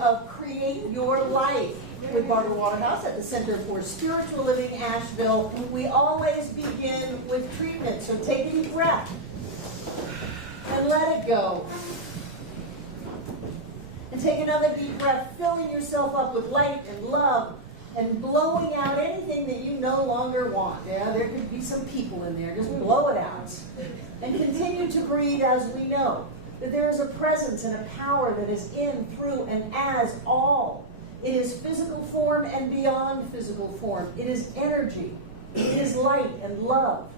of Create Your Life with Barbara Waterhouse at the Center for Spiritual Living, Asheville. We always begin with treatment, so take a deep breath and let it go. And take another deep breath, filling yourself up with light and love and blowing out anything that you no longer want. Yeah, there could be some people in there. Just blow it out. And continue to breathe as we know that there is a presence and a power that is in, through, and as all. It is physical form and beyond physical form. It is energy. It is light and love.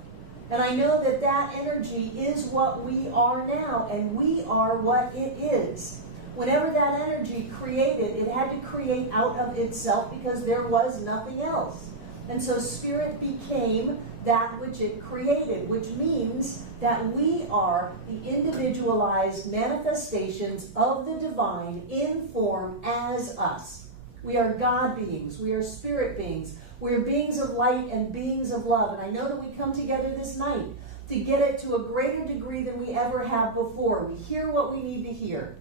And I know that that energy is what we are now, and we are what it is. Whenever that energy created, it had to create out of itself because there was nothing else. And so spirit became that which it created, which means that we are the individualized manifestations of the divine in form as us. We are God beings. We are spirit beings. We are beings of light and beings of love. And I know that we come together this night to get it to a greater degree than we ever have before. We hear what we need to hear.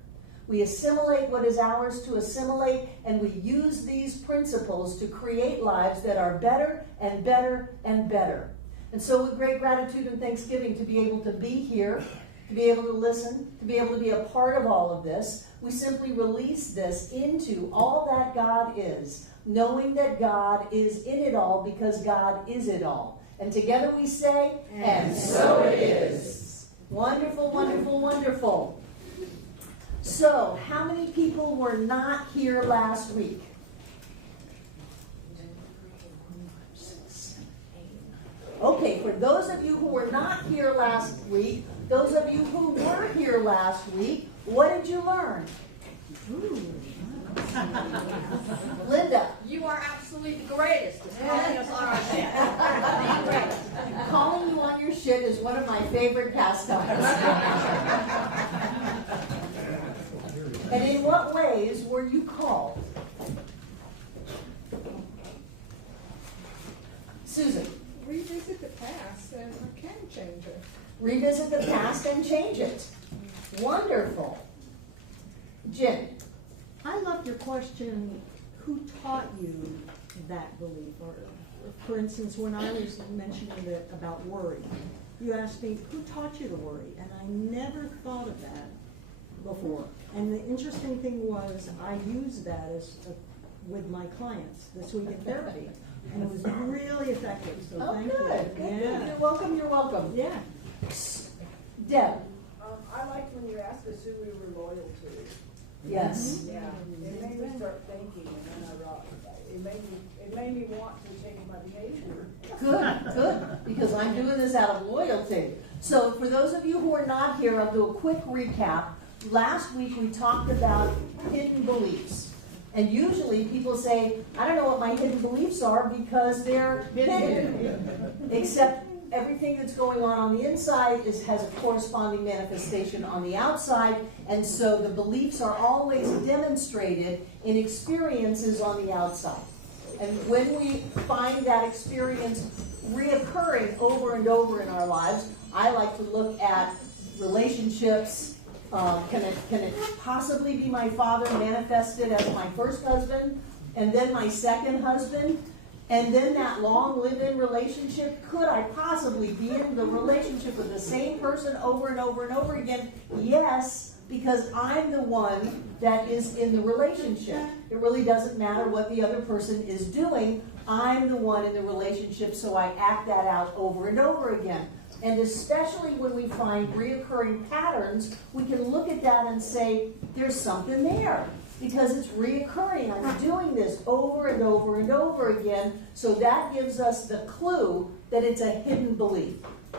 We assimilate what is ours to assimilate, and we use these principles to create lives that are better and better and better. And so with great gratitude and thanksgiving to be able to be here, to be able to listen, to be able to be a part of all of this, we simply release this into all that God is, knowing that God is in it all because God is it all. And together we say, and so it is. Wonderful, wonderful, wonderful. So, how many people were not here last week? Okay, for those of you who were not here last week, those of you who were here last week, what did you learn? Linda. You are absolutely the greatest. Just calling us on our shit. Calling you on your shit is one of my favorite pastimes. And in what ways were you called? Susan. Revisit the past and we can change it. Revisit the past and change it. Wonderful. Jen. I loved your question, who taught you that belief? Or, for instance, when I was mentioning about worry, you asked me, who taught you to worry? And I never thought of that before. And the interesting thing was I used that with my clients this week in therapy. And it was really effective. So thank you. Good. Yeah. You're welcome. You're welcome. Yeah. Deb. I liked when you asked us who we were loyal to. Yes. Yeah. It made me start thinking, and then I wrote. It made me want to change my behavior. Good, good. Because I'm doing this out of loyalty. So for those of you who are not here, I'll do a quick recap. Last week we talked about hidden beliefs. And usually people say, I don't know what my hidden beliefs are because they're hidden. Except everything that's going on the inside has a corresponding manifestation on the outside. And so the beliefs are always demonstrated in experiences on the outside. And when we find that experience reoccurring over and over in our lives, I like to look at relationships. Can it possibly be my father manifested as my first husband, and then my second husband, and then that long live-in relationship? Could I possibly be in the relationship with the same person over and over and over again? Yes, because I'm the one that is in the relationship. It really doesn't matter what the other person is doing. I'm the one in the relationship, so I act that out over and over again. And especially when we find reoccurring patterns, we can look at that and say, there's something there. Because it's reoccurring. I'm doing this over and over and over again. So that gives us the clue that it's a hidden belief.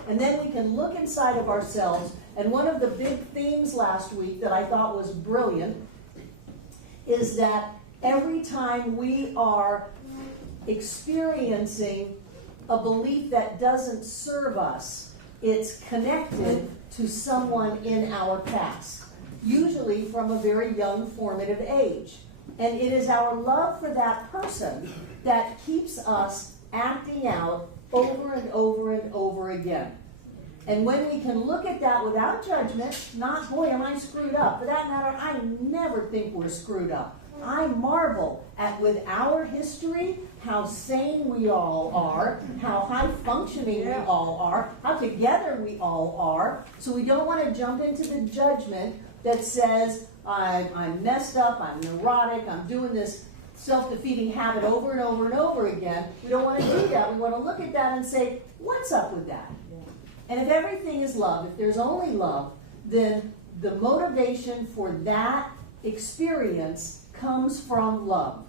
And then we can look inside of ourselves. And one of the big themes last week that I thought was brilliant is that every time we are experiencing a belief that doesn't serve us, it's connected to someone in our past, usually from a very young formative age. And it is our love for that person that keeps us acting out over and over and over again. And when we can look at that without judgment, not, boy, am I screwed up. For that matter, I never think we're screwed up. I marvel at, with our history, how sane we all are, how high functioning we all are, how together we all are. So we don't want to jump into the judgment that says, I'm messed up, I'm neurotic, I'm doing this self-defeating habit over and over and over again. We don't want to do that. We want to look at that and say, what's up with that? And if everything is love, if there's only love, then the motivation for that experience comes from love.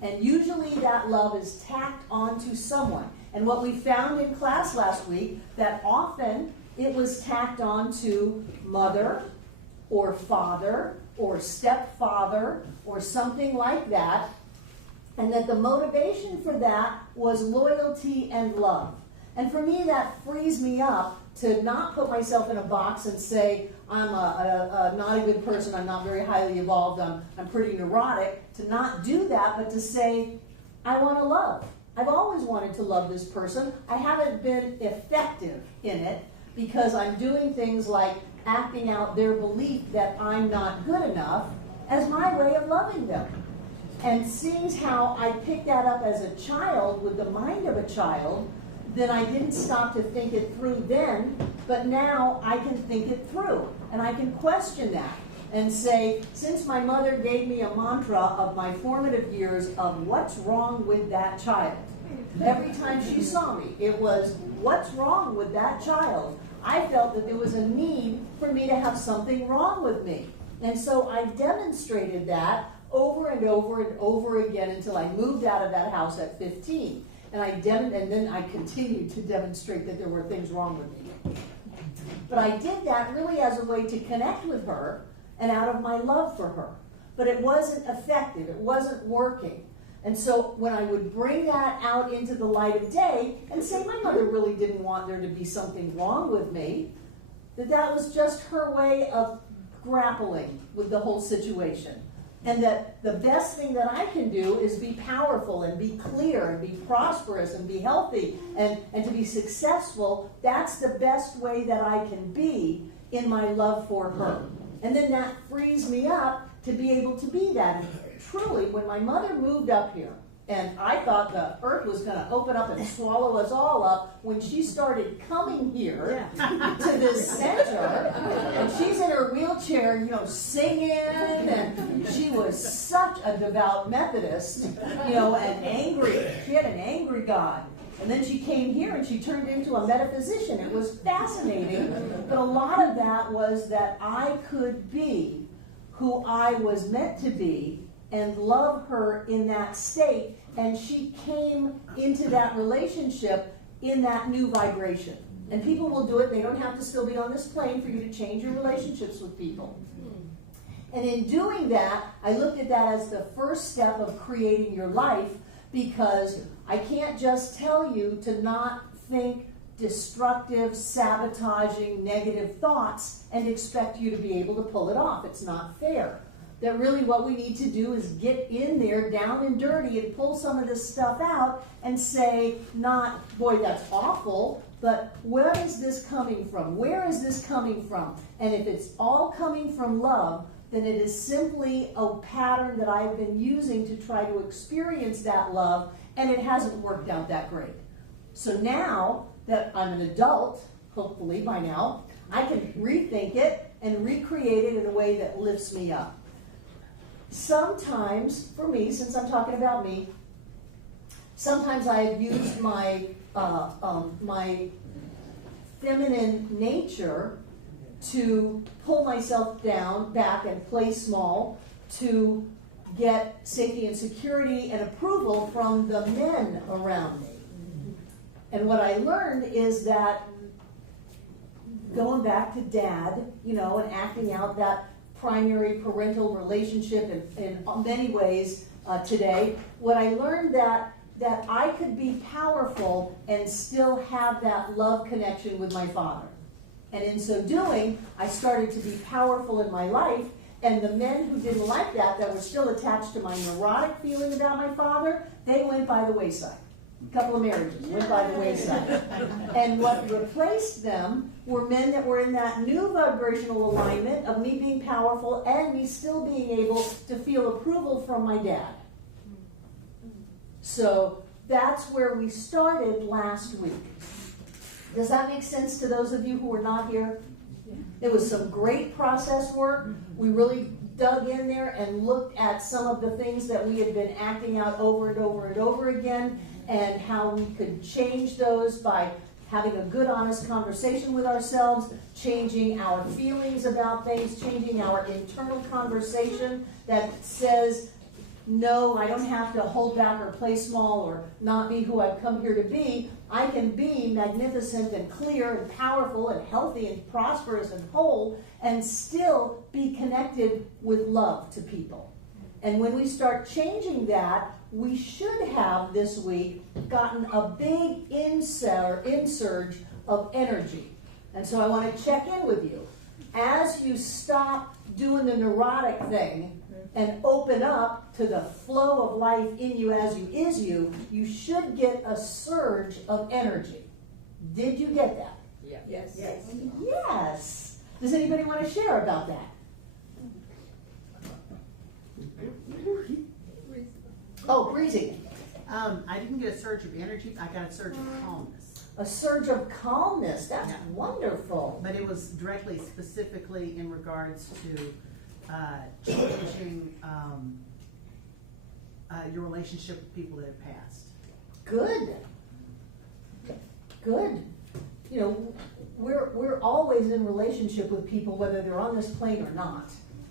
And usually that love is tacked onto someone. And what we found in class last week, that often it was tacked onto mother or father or stepfather or something like that. And that the motivation for that was loyalty and love. And for me, that frees me up to not put myself in a box and say, I'm not a good person, I'm not very highly evolved, I'm pretty neurotic. To not do that, but to say, I want to love. I've always wanted to love this person. I haven't been effective in it because I'm doing things like acting out their belief that I'm not good enough as my way of loving them. And seeing how I picked that up as a child with the mind of a child, then I didn't stop to think it through then, but now I can think it through. And I can question that and say, since my mother gave me a mantra of my formative years of what's wrong with that child, every time she saw me, it was, what's wrong with that child? I felt that there was a need for me to have something wrong with me. And so I demonstrated that over and over and over again until I moved out of that house at 15. And then I continued to demonstrate that there were things wrong with me. But I did that really as a way to connect with her and out of my love for her. But it wasn't effective. It wasn't working. And so when I would bring that out into the light of day and say my mother really didn't want there to be something wrong with me, that was just her way of grappling with the whole situation. And that the best thing that I can do is be powerful and be clear and be prosperous and be healthy and to be successful. That's the best way that I can be in my love for her. And then that frees me up to be able to be that. And truly, when my mother moved up here, and I thought the earth was going to open up and swallow us all up, when she started coming here to this center, and she's in her wheelchair, singing, and she was such a devout Methodist, and angry. She had an angry God. And then she came here and she turned into a metaphysician. It was fascinating, but a lot of that was that I could be who I was meant to be and love her in that state, and she came into that relationship in that new vibration. And people will do it. They don't have to still be on this plane for you to change your relationships with people. And in doing that, I looked at that as the first step of creating your life, because I can't just tell you to not think destructive, sabotaging, negative thoughts and expect you to be able to pull it off. It's not fair. That really what we need to do is get in there down and dirty and pull some of this stuff out and say, not, boy, that's awful, but where is this coming from? Where is this coming from? And if it's all coming from love, then it is simply a pattern that I've been using to try to experience that love, and it hasn't worked out that great. So now that I'm an adult, hopefully by now, I can rethink it and recreate it in a way that lifts me up. Sometimes, for me, since I'm talking about me, sometimes I have used my my feminine nature to pull myself back and play small, to get safety and security and approval from the men around me. And what I learned is that going back to dad, and acting out that primary parental relationship in many ways today, what I learned that I could be powerful and still have that love connection with my father. And in so doing, I started to be powerful in my life, and the men who didn't like that were still attached to my neurotic feeling about my father, they went by the wayside. A couple of marriages went by the wayside. And what replaced them were men that were in that new vibrational alignment of me being powerful and me still being able to feel approval from my dad. So that's where we started last week. Does that make sense to those of you who were not here? It was some great process work. We really dug in there and looked at some of the things that we had been acting out over and over and over again, and how we could change those by having a good, honest conversation with ourselves, changing our feelings about things, changing our internal conversation that says, no, I don't have to hold back or play small or not be who I've come here to be. I can be magnificent and clear and powerful and healthy and prosperous and whole and still be connected with love to people. And when we start changing that, we should have this week gotten a big insurge of energy. And so I want to check in with you. As you stop doing the neurotic thing and open up to the flow of life in you as you is you, you should get a surge of energy. Did you get that? Yes. Yes. Does anybody want to share about that? Oh, breathing. I didn't get a surge of energy, I got a surge of calmness. A surge of calmness. That's wonderful. But it was directly, specifically in regards to changing your relationship with people that have passed. Good. Good. You know, we're always in relationship with people whether they're on this plane or not.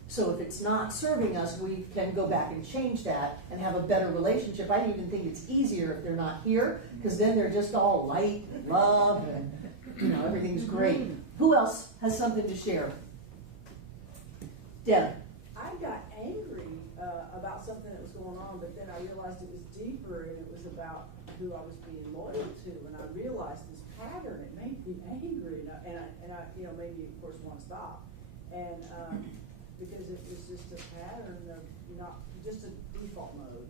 So if it's not serving us, we can go back and change that and have a better relationship. I even think it's easier if they're not here, because then they're just all light and love and, you know, everything's great. Who else has something to share? Deb. I got angry about something that was going on, but then I realized it was deeper, and it was about who I was being loyal to, and I realized this pattern. It made me angry, and I you know, made me, of course, want to stop, and because it was just a pattern of not just a default mode.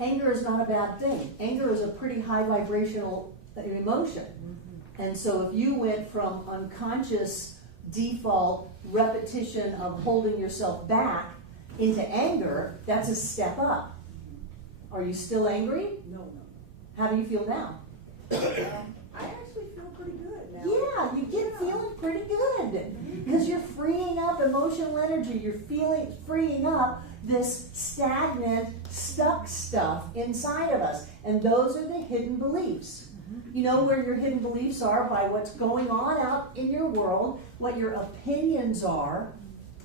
Anger is not a bad thing. Anger is a pretty high vibrational emotion. And so if you went from unconscious default repetition of holding yourself back into anger, that's a step up. Are you still angry? No. How do you feel now? I actually feel pretty good now. Yeah, you get feeling pretty good because you're freeing up emotional energy. You're freeing up this stagnant, stuck stuff inside of us. And those are the hidden beliefs. You know where your hidden beliefs are by what's going on out in your world, what your opinions are,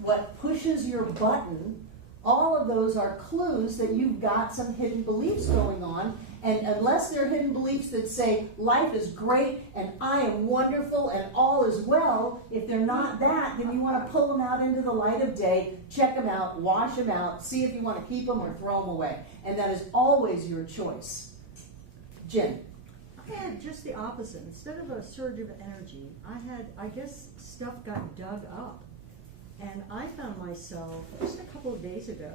what pushes your button. All of those are clues that you've got some hidden beliefs going on. And unless they're hidden beliefs that say life is great and I am wonderful and all is well, if they're not that, then you want to pull them out into the light of day, check them out, wash them out, see if you want to keep them or throw them away. And that is always your choice. Jen. I had just the opposite. Instead of a surge of energy, I guess stuff got dug up. And I found myself, just a couple of days ago,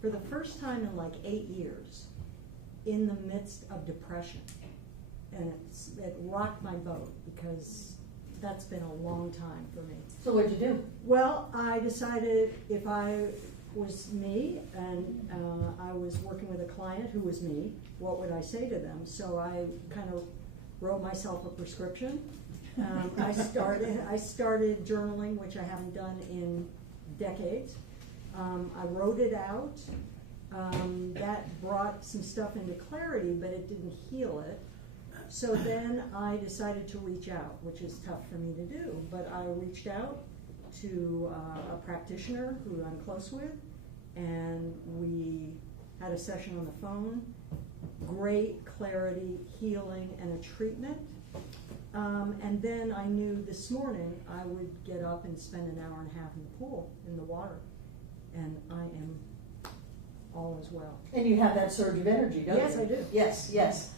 for the first time in like 8 years, in the midst of depression. And it rocked my boat because that's been a long time for me. So what'd you do? Well, I decided if I was me and I was working with a client who was me, what would I say to them? So I kind of wrote myself a prescription. I started journaling, which I haven't done in decades. I wrote it out. That brought some stuff into clarity, but it didn't heal it. So then I decided to reach out, which is tough for me to do. But I reached out to a practitioner who I'm close with, and we had a session on the phone. Great clarity, healing, and a treatment. And then I knew this morning I would get up and spend an hour and a half in the pool, in the water. And I am all is well. And you have that surge of energy, don't you? Yes, I do. Yes, yes.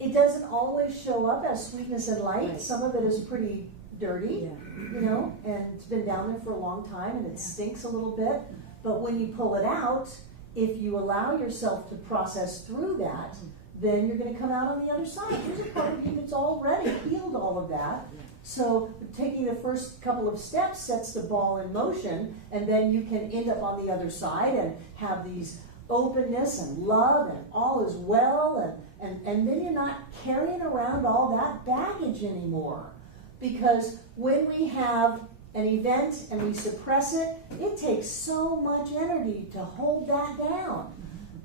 It doesn't always show up as sweetness and light. Right. Some of it is pretty dirty, Yeah. you know, and it's been down there for a long time and it stinks a little bit. But when you pull it out, if you allow yourself to process through that, then you're going to come out on the other side. There's a part of you that's already healed all of that. So taking the first couple of steps sets the ball in motion, and then you can end up on the other side and have these openness and love and all is well, and then you're not carrying around all that baggage anymore. Because when we have an event and we suppress it, it takes so much energy to hold that down.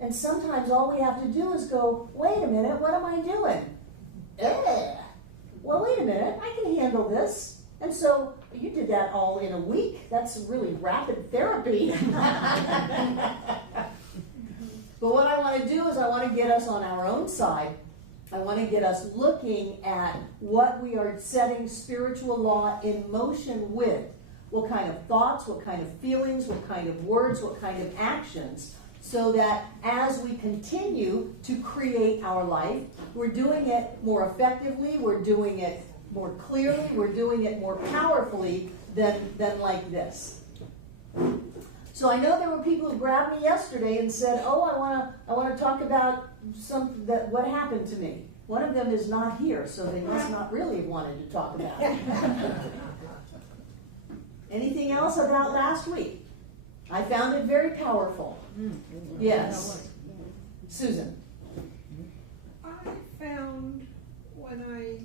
And sometimes all we have to do is go, wait a minute, what am I doing? Ugh. Well, wait a minute, I can handle this. And so you did that all in a week. That's really rapid therapy. But what I want to do is I want to get us on our own side. I want to get us looking at what we are setting spiritual law in motion with. What kind of thoughts, what kind of feelings, what kind of words, what kind of actions. So that as we continue to create our life, we're doing it more effectively, we're doing it more clearly, we're doing it more powerfully than like this. So I know there were people who grabbed me yesterday and said, "Oh, I want to talk about what happened to me." One of them is not here, so they must not really have wanted to talk about it. Anything else about last week? I found it very powerful. Yes. Susan. I found when I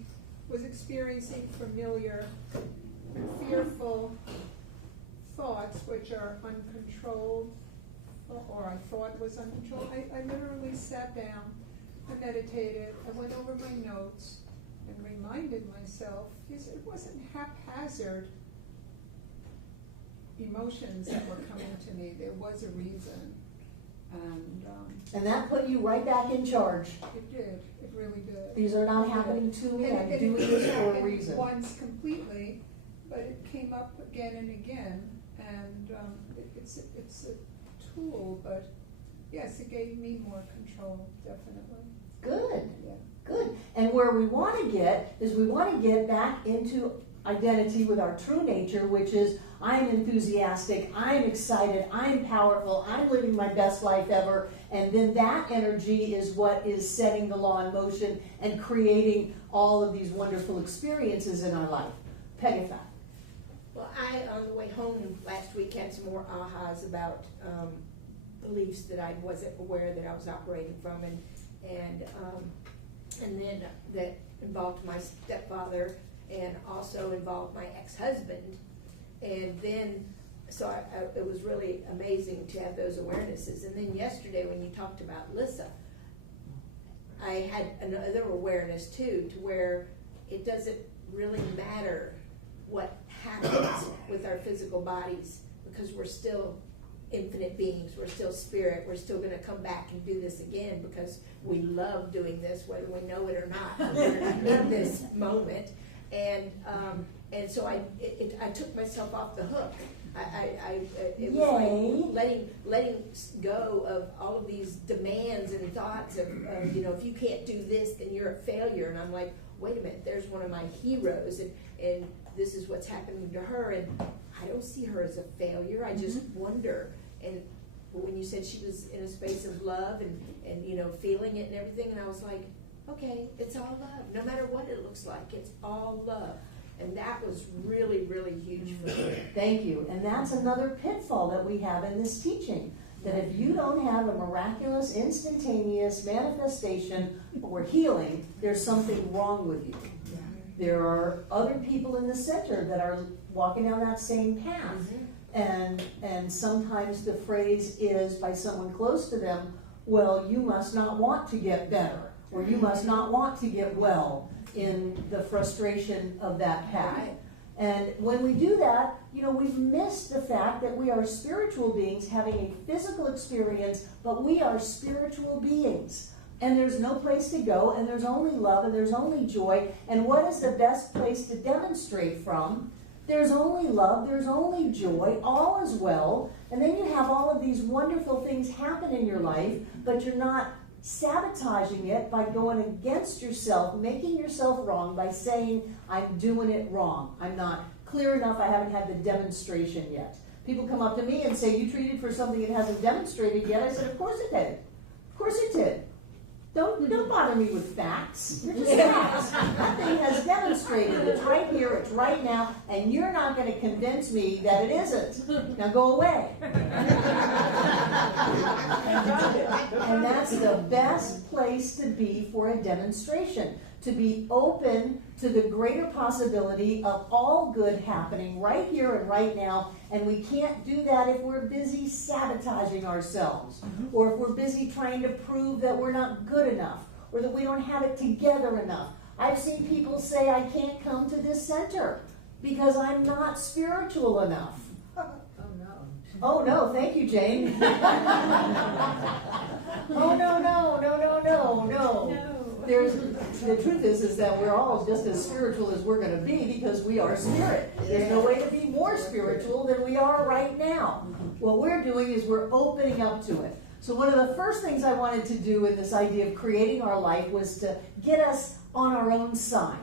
was experiencing familiar, fearful thoughts which are uncontrolled, or I thought was uncontrolled, I literally sat down, I meditated, I went over my notes and reminded myself, it wasn't haphazard emotions that were coming to me. There was a reason. And that put you right back in charge. It did. It really did. These are not happening to me. I'm doing this for a reason. Once completely, but it came up again and again. And it's a tool, but yes, it gave me more control, definitely. Good. Yeah. Good. And where we want to get is we want to get back into identity with our true nature, which is I'm enthusiastic, I'm excited, I'm powerful, I'm living my best life ever, and then that energy is what is setting the law in motion and creating all of these wonderful experiences in our life. Pegatha. Well, I, on the way home last week, had some more ahas about beliefs that I wasn't aware that I was operating from, and then that involved my stepfather and also involved my ex-husband. And then, so it was really amazing to have those awarenesses. And then yesterday when you talked about Lissa, I had another awareness too, to where it doesn't really matter what happens with our physical bodies, because we're still infinite beings, we're still spirit, we're still going to come back and do this again because we love doing this, whether we know it or not. We're in this moment. And so I took myself off the hook. It was like letting go of all of these demands and thoughts of if you can't do this, then you're a failure. And I'm like, wait a minute, there's one of my heroes, and this is what's happening to her, and I don't see her as a failure. I just wonder. And when you said she was in a space of love and feeling it and everything, and I was like, okay, it's all love. No matter what it looks like, it's all love. And that was really, really huge for me. Thank you. And that's another pitfall that we have in this teaching, that if you don't have a miraculous, instantaneous manifestation or healing, there's something wrong with you. There are other people in the center that are walking down that same path. And sometimes the phrase is by someone close to them, well, you must not want to get better, or you must not want to get well in the frustration of that path. Right. And when we do that, we've missed the fact that we are spiritual beings having a physical experience, but we are spiritual beings. And there's no place to go, and there's only love, and there's only joy. And what is the best place to demonstrate from? There's only love, there's only joy, all is well. And then you have all of these wonderful things happen in your life, but you're not sabotaging it by going against yourself, making yourself wrong by saying, I'm doing it wrong. I'm not clear enough, I haven't had the demonstration yet. People come up to me and say, you treated for something it hasn't demonstrated yet. I said, of course it did. Of course it did. Don't bother me with facts. They're just facts. That thing has demonstrated. It's right here, it's right now, and you're not going to convince me that it isn't. Now go away. And that's the best place to be for a demonstration. To be open to the greater possibility of all good happening right here and right now. And we can't do that if we're busy sabotaging ourselves, or if we're busy trying to prove that we're not good enough, or that we don't have it together enough. I've seen people say, I can't come to this center because I'm not spiritual enough. Oh no, thank you, Jane. Oh no. The truth is that we're all just as spiritual as we're going to be because we are spirit. There's no way to be more spiritual than we are right now. What we're doing is we're opening up to it. So one of the first things I wanted to do in this idea of creating our life was to get us on our own side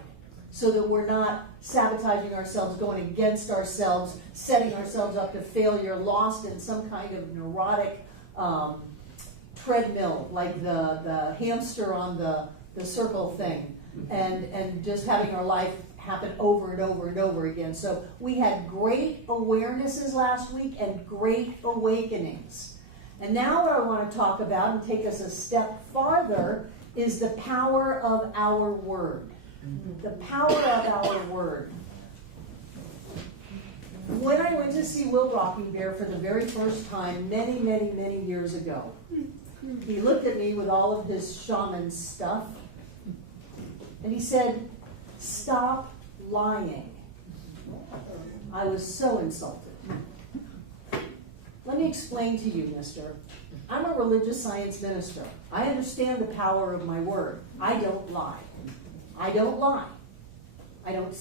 so that we're not sabotaging ourselves, going against ourselves, setting ourselves up to failure, lost in some kind of neurotic treadmill, like the hamster on the circle thing, and just having our life happen over and over and over again. So we had great awarenesses last week and great awakenings. And now what I want to talk about and take us a step farther is the power of our word. The power of our word. When I went to see Will Rocking Bear for the very first time many years ago, he looked at me with all of his shaman stuff, and he said, "Stop lying." I was so insulted. Let me explain to you, mister. I'm a religious science minister. I understand the power of my word. I don't lie. I don't lie. I don't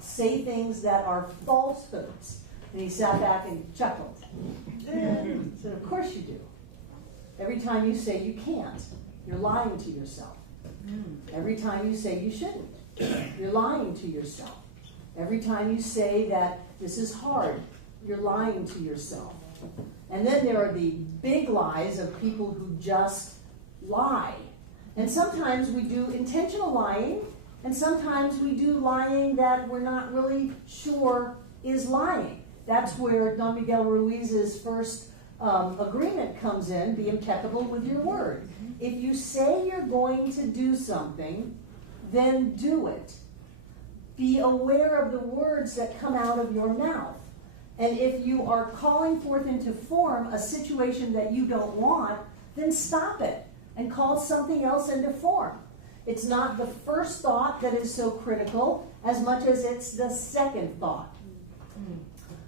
say things that are falsehoods. And he sat back and chuckled. I said, of course you do. Every time you say you can't, you're lying to yourself. Every time you say you shouldn't, you're lying to yourself. Every time you say that this is hard, you're lying to yourself. And then there are the big lies of people who just lie. And sometimes we do intentional lying, and sometimes we do lying that we're not really sure is lying. That's where Don Miguel Ruiz's first agreement comes in: be impeccable with your word. If you say you're going to do something, then do it. Be aware of the words that come out of your mouth. And if you are calling forth into form a situation that you don't want, then stop it and call something else into form. It's not the first thought that is so critical as much as it's the second thought.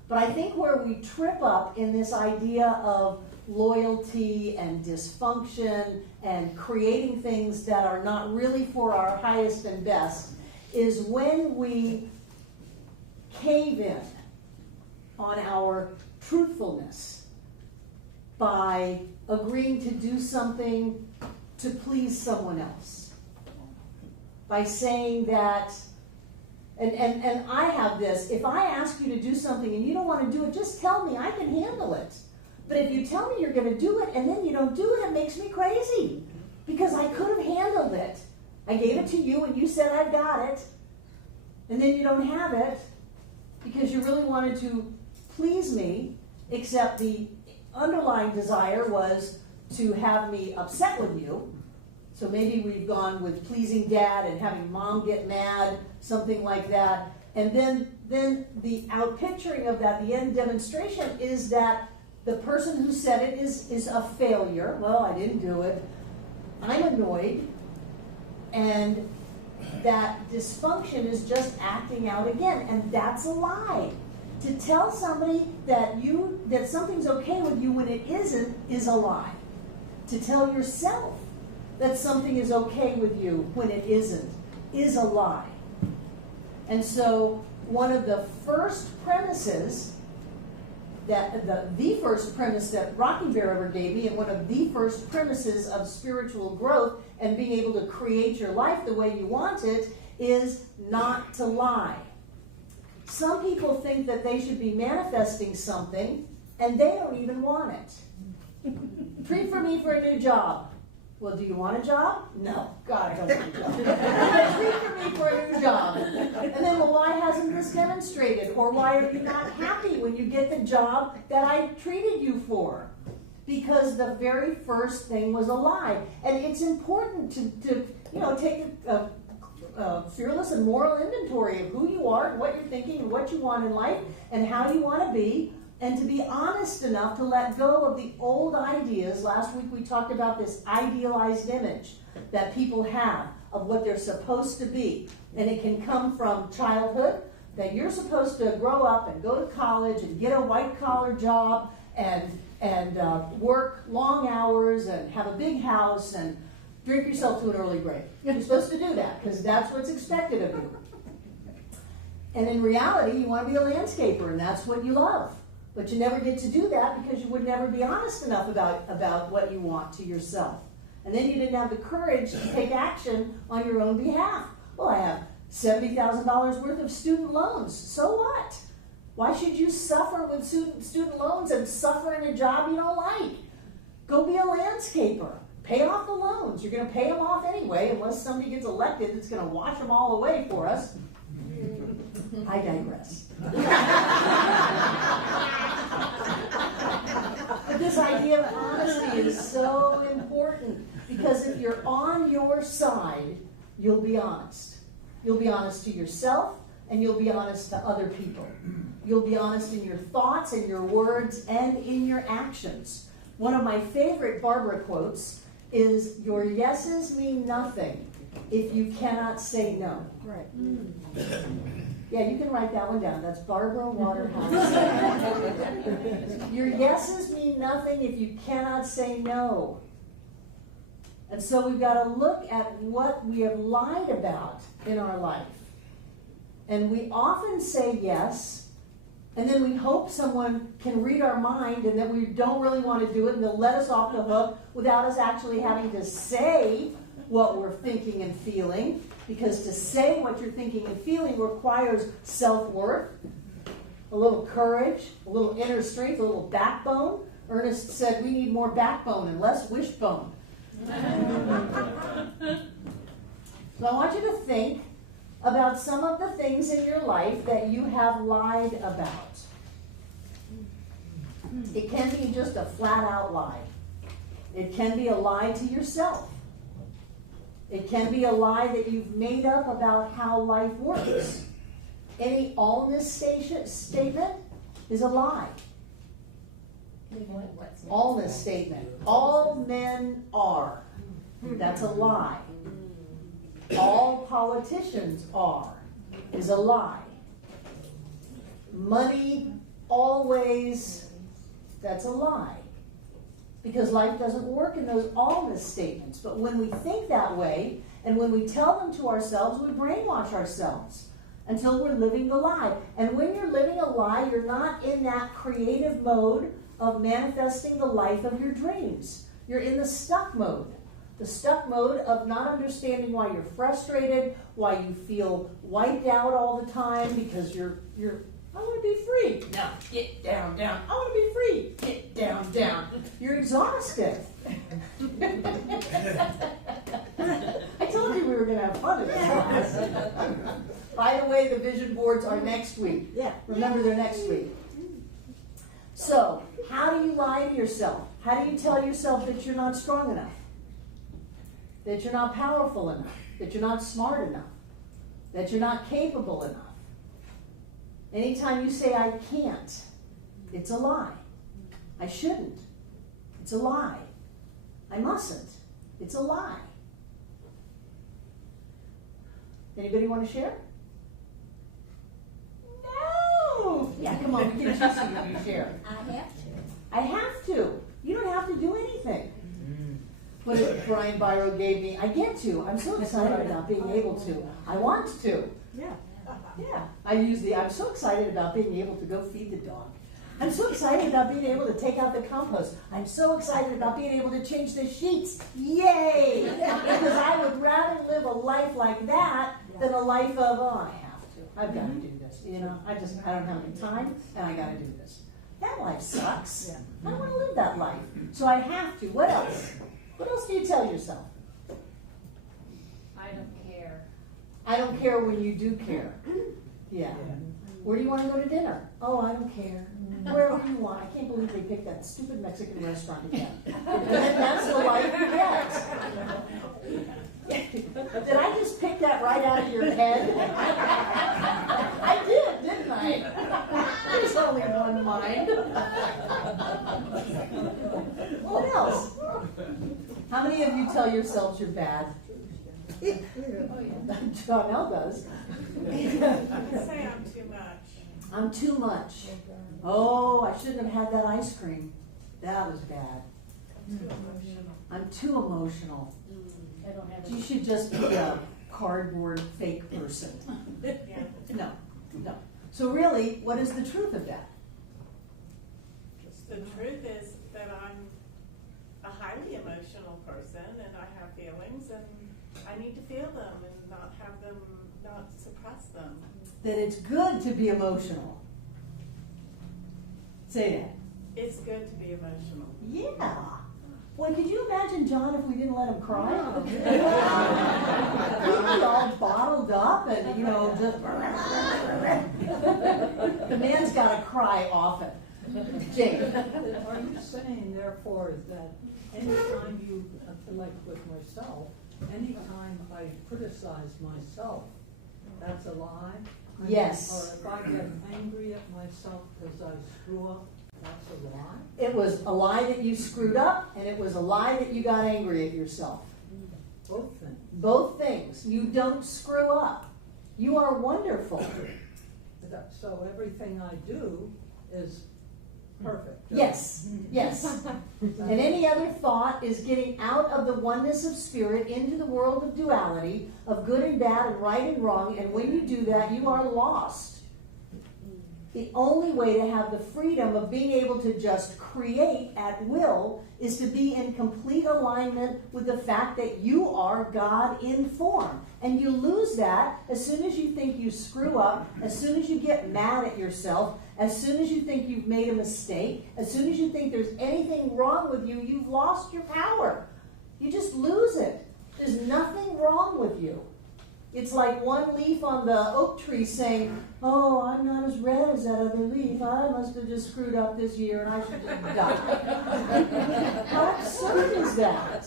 But I think where we trip up in this idea of loyalty and dysfunction and creating things that are not really for our highest and best is when we cave in on our truthfulness by agreeing to do something to please someone else. By saying that, and I have this, if I ask you to do something and you don't want to do it, just tell me, I can handle it. But if you tell me you're going to do it and then you don't do it, it makes me crazy. Because I could have handled it. I gave it to you and you said I've got it. And then you don't have it because you really wanted to please me, except the underlying desire was to have me upset with you. So maybe we've gone with pleasing dad and having mom get mad, something like that. And then the outpicturing of that, the end demonstration, is that the person who said it is a failure. Well, I didn't do it. I'm annoyed. And that dysfunction is just acting out again. And that's a lie. To tell somebody that something's okay with you when it isn't is a lie. To tell yourself that something is okay with you when it isn't is a lie. And so one of the first premises that the first premise that Rocking Bear ever gave me, and one of the first premises of spiritual growth and being able to create your life the way you want it, is not to lie. Some people think that they should be manifesting something and they don't even want it. Pray for me for a new job. Well, do you want a job? No. God, I don't want a job. Treat for me for a new job. And then, well, why hasn't this demonstrated? Or why are you not happy when you get the job that I treated you for? Because the very first thing was a lie. And it's important to take a fearless and moral inventory of who you are, and what you're thinking, and what you want in life, and how you want to be, and to be honest enough to let go of the old ideas. Last week we talked about this idealized image that people have of what they're supposed to be. And it can come from childhood, that you're supposed to grow up and go to college and get a white-collar job and work long hours and have a big house and drink yourself to an early grave. You're supposed to do that because that's what's expected of you. And in reality, you want to be a landscaper, and that's what you love. But you never get to do that because you would never be honest enough about what you want to yourself. And then you didn't have the courage to take action on your own behalf. Well, I have $70,000 worth of student loans. So what? Why should you suffer with student loans and suffer in a job you don't like? Go be a landscaper. Pay off the loans. You're going to pay them off anyway, unless somebody gets elected that's going to wash them all away for us. I digress. But this idea of honesty is so important, because if you're on your side, you'll be honest. You'll be honest to yourself, and you'll be honest to other people. You'll be honest in your thoughts, in your words, and in your actions. One of my favorite Barbara quotes is, "Your yeses mean nothing if you cannot say no." Right. Yeah, you can write that one down. That's Barbara Waterhouse. Your yeses mean nothing if you cannot say no. And so we've got to look at what we have lied about in our life. And we often say yes, and then we hope someone can read our mind and that we don't really want to do it, and they'll let us off the hook without us actually having to say what we're thinking and feeling. Because to say what you're thinking and feeling requires self-worth, a little courage, a little inner strength, a little backbone. Ernest said we need more backbone and less wishbone. So I want you to think about some of the things in your life that you have lied about. It can be just a flat-out lie. It can be a lie to yourself. It can be a lie that you've made up about how life works. Any allness statement is a lie. Allness statement. All men are. That's a lie. All politicians are is a lie. Money always, that's a lie. Because life doesn't work in those allness statements. But when we think that way, and when we tell them to ourselves, we brainwash ourselves until we're living the lie. And when you're living a lie, you're not in that creative mode of manifesting the life of your dreams. You're in the stuck mode. The stuck mode of not understanding why you're frustrated, why you feel wiped out all the time because you're I want to be free. Now, get down, down. I want to be free. Get down, down. You're exhausted. I told you we were going to have fun in this class. By the way, the vision boards are next week. Yeah. Remember, they're next week. So, how do you lie to yourself? How do you tell yourself that you're not strong enough? That you're not powerful enough? That you're not smart enough? That you're not capable enough? Anytime you say, I can't, it's a lie. I shouldn't. It's a lie. I mustn't. It's a lie. Anybody want to share? No! Yeah, come on, we can choose something to share. I have to. I have to. You don't have to do anything. What Brian Byro gave me, I get to. I'm so excited about being able to. I want to. Yeah. Yeah, I'm so excited about being able to go feed the dog. I'm so excited about being able to take out the compost. I'm so excited about being able to change the sheets. Yay! Because I would rather live a life like that than a life of, oh, I have to. I've got to do this. You know, I don't have any time, and I got to do this. That life sucks. I don't want to live that life. So I have to. What else? What else do you tell yourself? I don't care. I don't care when you do care. Yeah. Where do you want to go to dinner? Oh, I don't care. Wherever you want. I can't believe they picked that stupid Mexican restaurant again. And that's the life you get. Did I just pick that right out of your head? I did, didn't I? There's only one mind. What else? How many of you tell yourselves you're bad? John L. does. Say I'm too much. I'm too much. Oh, I shouldn't have had that ice cream. That was bad. I'm too emotional. I'm too emotional. I don't have You should just be a cardboard fake person. Yeah. No, no. So really, what is the truth of that? The truth is that I'm a highly emotional person and I have feelings and I need to feel them and not have them, not suppress them. That it's good to be emotional. Say that. It's good to be emotional. Yeah. Boy, could you imagine, John, if we didn't let him cry? He'd be all bottled up and, you know, just... The man's got to cry often. Jake. Are you saying therefore that anytime you, like with myself, anytime I criticize myself, that's a lie? I mean, Yes. or if I get angry at myself because I screw up, that's a lie? It was a lie that you screwed up, and it was a lie that you got angry at yourself. Both things. Both things. You don't screw up. You are wonderful. So everything I do is perfect. Yes, yes. And any other thought is getting out of the oneness of spirit into the world of duality, of good and bad and right and wrong, and when you do that, you are lost. The only way to have the freedom of being able to just create at will is to be in complete alignment with the fact that you are God in form. And you lose that as soon as you think you screw up, as soon as you get mad at yourself, as soon as you think you've made a mistake, as soon as you think there's anything wrong with you, you've lost your power. You just lose it. There's nothing wrong with you. It's like one leaf on the oak tree saying, oh, I'm not as red as that other leaf. I must have just screwed up this year and I should just die. How absurd is that?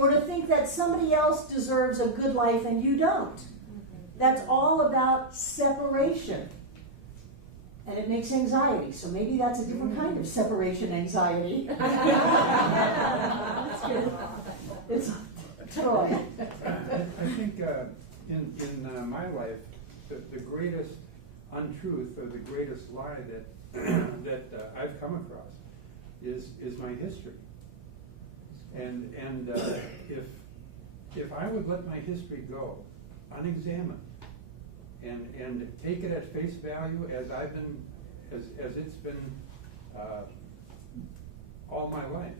Or to think that somebody else deserves a good life and you don't. That's all about separation. And it makes anxiety. So maybe that's a different kind of separation anxiety. That's good. It's Troy. I think in my life, the greatest untruth or the greatest lie that I've come across is my history. And if I would let my history go unexamined and take it at face value as I've been as it's been all my life,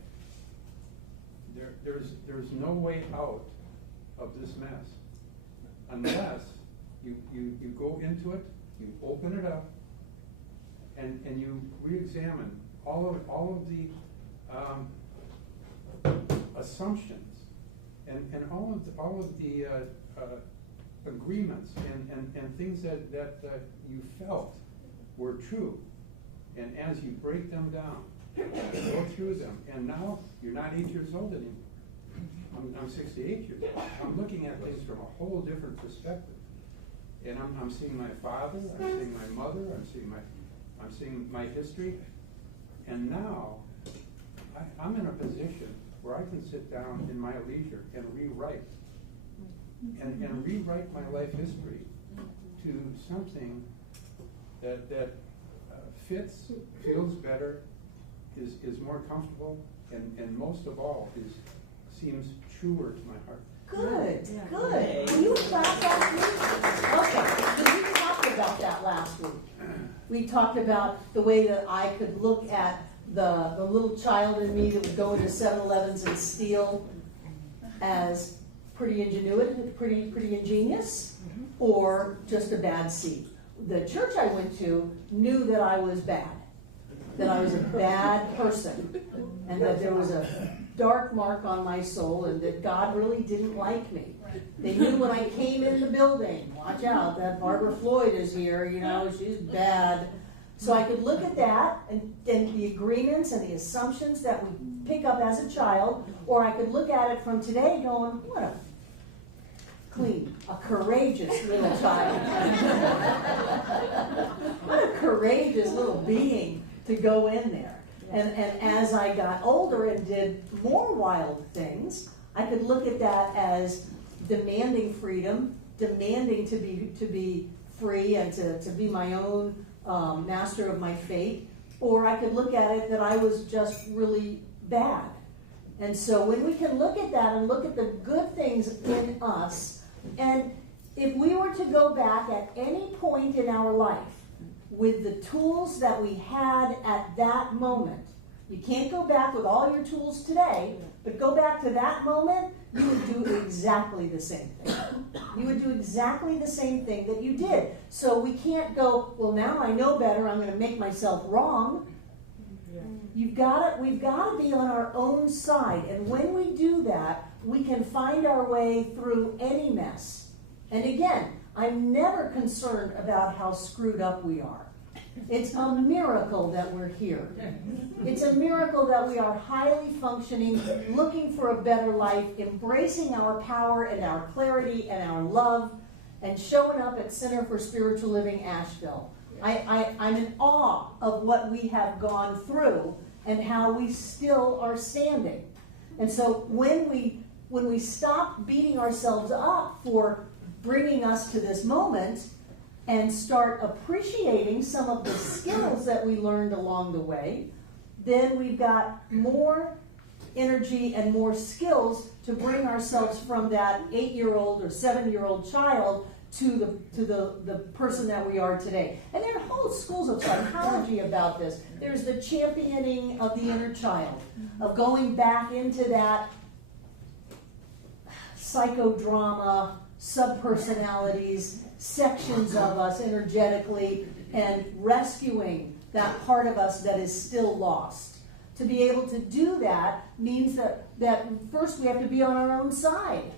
there's no way out of this mess unless you go into it, you open it up, and you re-examine all of the assumptions and all of the agreements and things that you felt were true, and as you break them down, go through them, and now you're not 8 years old anymore. I'm 68 years old. I'm looking at things from a whole different perspective, and I'm seeing my father, I'm seeing my mother, I'm seeing my history, and now I'm in a position where I can sit down in my leisure and rewrite my life history to something that fits, feels better, is more comfortable, and most of all seems truer to my heart. Good, good. Will you clap that, please? Okay, we talked about that last week. We talked about the way that I could look at the little child in me that would go into 7-Elevens and steal as pretty ingenuitive, pretty ingenious, or just a bad seed. The church I went to knew that I was bad, that I was a bad person, and that there was a dark mark on my soul and that God really didn't like me. They knew when I came in the building, watch out, that Barbara Floyd is here, you know, she's bad. So I could look at that and the agreements and the assumptions that we pick up as a child, or I could look at it from today going, what a clean, a courageous little child. What a courageous little being to go in there. And as I got older and did more wild things, I could look at that as demanding freedom, demanding to be free and to be my own master of my fate, or I could look at it that I was just really bad. And so when we can look at that and look at the good things in us, and if we were to go back at any point in our life with the tools that we had at that moment, you can't go back with all your tools today, but go back to that moment, you would do exactly the same thing. You would do exactly the same thing that you did. So we can't go, well, now I know better, I'm going to make myself wrong. We've got to be on our own side. And when we do that, we can find our way through any mess. And again, I'm never concerned about how screwed up we are. It's a miracle that we're here. It's a miracle that we are highly functioning, looking for a better life, embracing our power and our clarity and our love, and showing up at Center for Spiritual Living Asheville. I'm in awe of what we have gone through and how we still are standing. And so when we stop beating ourselves up for bringing us to this moment and start appreciating some of the skills that we learned along the way, then we've got more energy and more skills to bring ourselves from that 8-year-old or 7-year-old child to the person that we are today. And there are whole schools of psychology about this. There's the championing of the inner child, of going back into that psychodrama, subpersonalities, sections of us energetically, and rescuing that part of us that is still lost. To be able to do that means that first we have to be on our own side.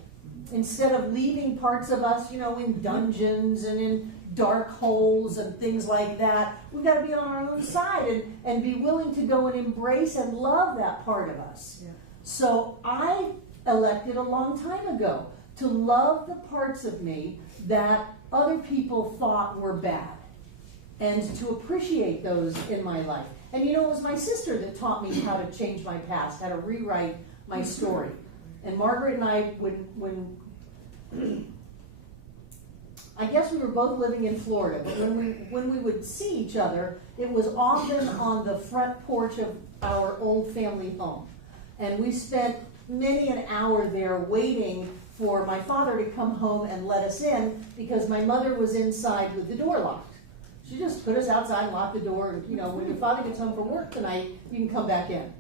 Instead of leaving parts of us, in dungeons and in dark holes and things like that, we've got to be on our own side and be willing to go and embrace and love that part of us. Yeah. So I elected a long time ago to love the parts of me that other people thought were bad and to appreciate those in my life. And it was my sister that taught me how to change my past, how to rewrite my story. And Margaret and I, when I guess we were both living in Florida, but when we would see each other, it was often on the front porch of our old family home. And we spent many an hour there waiting for my father to come home and let us in because my mother was inside with the door locked. She just put us outside and locked the door, and when your father gets home from work tonight, you can come back in.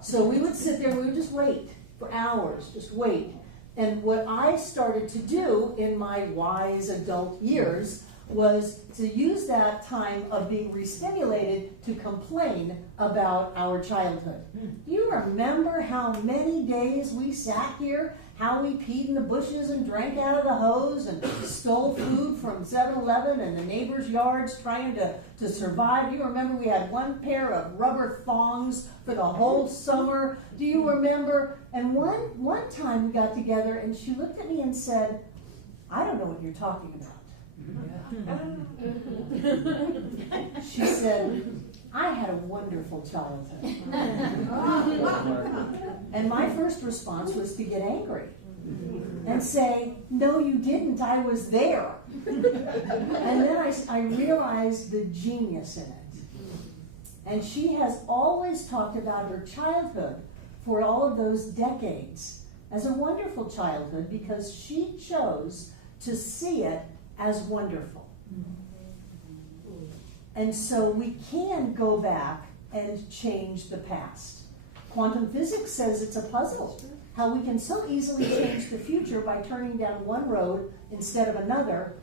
So we would sit there and we would just wait for hours, just wait. And what I started to do in my wise adult years was to use that time of being re-stimulated to complain about our childhood. Do you remember how many days we sat here, how we peed in the bushes and drank out of the hose and stole food from 7-Eleven and the neighbors' yards trying to survive? Do you remember we had one pair of rubber thongs for the whole summer? Do you remember? And one time we got together and she looked at me and said, I don't know what you're talking about. She said, I had a wonderful childhood. And my first response was to get angry and say, no, you didn't, I was there. And then I realized the genius in it. And she has always talked about her childhood for all of those decades as a wonderful childhood because she chose to see it as wonderful. And so we can go back and change the past. Quantum physics says it's a puzzle. How we can so easily change the future by turning down one road instead of another,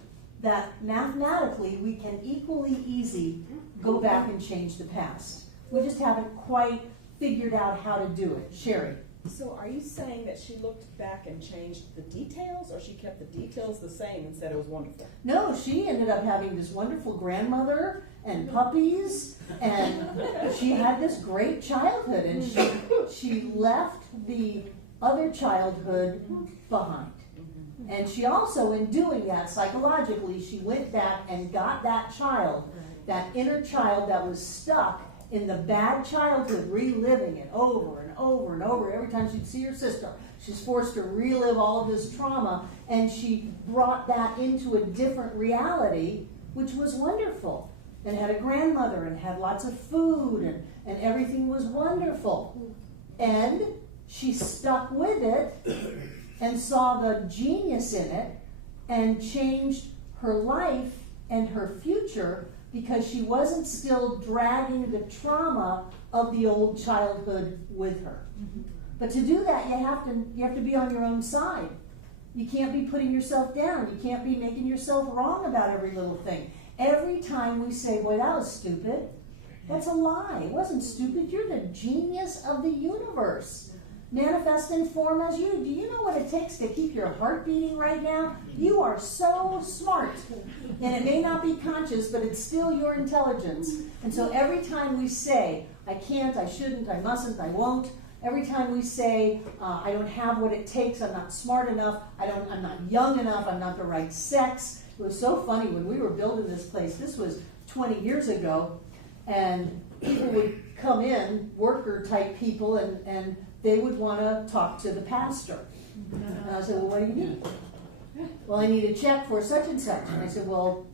that mathematically we can equally easy go back and change the past. We just haven't quite figured out how to do it. Sherry. So are you saying that she looked back and changed the details, or she kept the details the same and said it was wonderful? No, she ended up having this wonderful grandmother and puppies, and she had this great childhood, and she left the other childhood behind. And she also, in doing that, psychologically, she went back and got that child, that inner child that was stuck in the bad childhood, reliving it over and over and over. Every time she'd see her sister, she's forced to relive all of this trauma, and she brought that into a different reality, which was wonderful. And had a grandmother, and had lots of food, and everything was wonderful. And she stuck with it, and saw the genius in it, and changed her life and her future, because she wasn't still dragging the trauma of the old childhood with her. But to do that, you have to be on your own side. You can't be putting yourself down. You can't be making yourself wrong about every little thing. Every time we say, boy, that was stupid, that's a lie. It wasn't stupid. You're the genius of the universe. Manifest in form as you. Do you know what it takes to keep your heart beating right now? You are so smart. And it may not be conscious, but it's still your intelligence. And so every time we say, I can't, I shouldn't, I mustn't, I won't, every time we say, I don't have what it takes, I'm not smart enough, I'm not young enough, I'm not the right sex. It was so funny when we were building this place. This was 20 years ago, and people would come in, worker type people, and they would want to talk to the pastor. And I said, well, what do you need? Well, I need a check for such and such. And I said, well,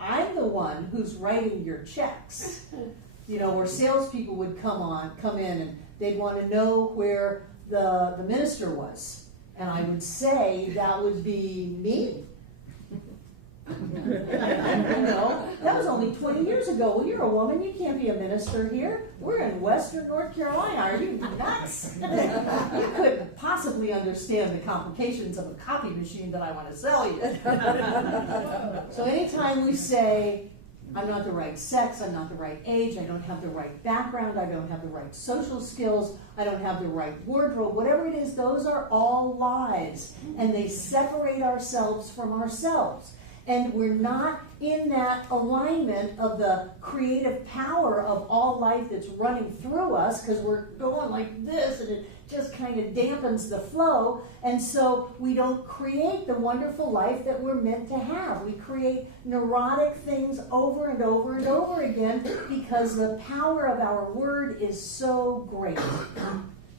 I'm the one who's writing your checks. You know, where salespeople would come in, and they'd want to know where the minister was. And I would say, that would be me. You know, that was only 20 years ago. Well, you're a woman, you can't be a minister here. We're in Western North Carolina. Are you nuts? You couldn't possibly understand the complications of a copy machine that I want to sell you. So anytime we say, I'm not the right sex, I'm not the right age, I don't have the right background, I don't have the right social skills, I don't have the right wardrobe, whatever it is, those are all lies. And they separate ourselves from ourselves. And we're not in that alignment of the creative power of all life that's running through us, because we're going like this, and it just kind of dampens the flow. And so we don't create the wonderful life that we're meant to have. We create neurotic things over and over and over again, because the power of our word is so great.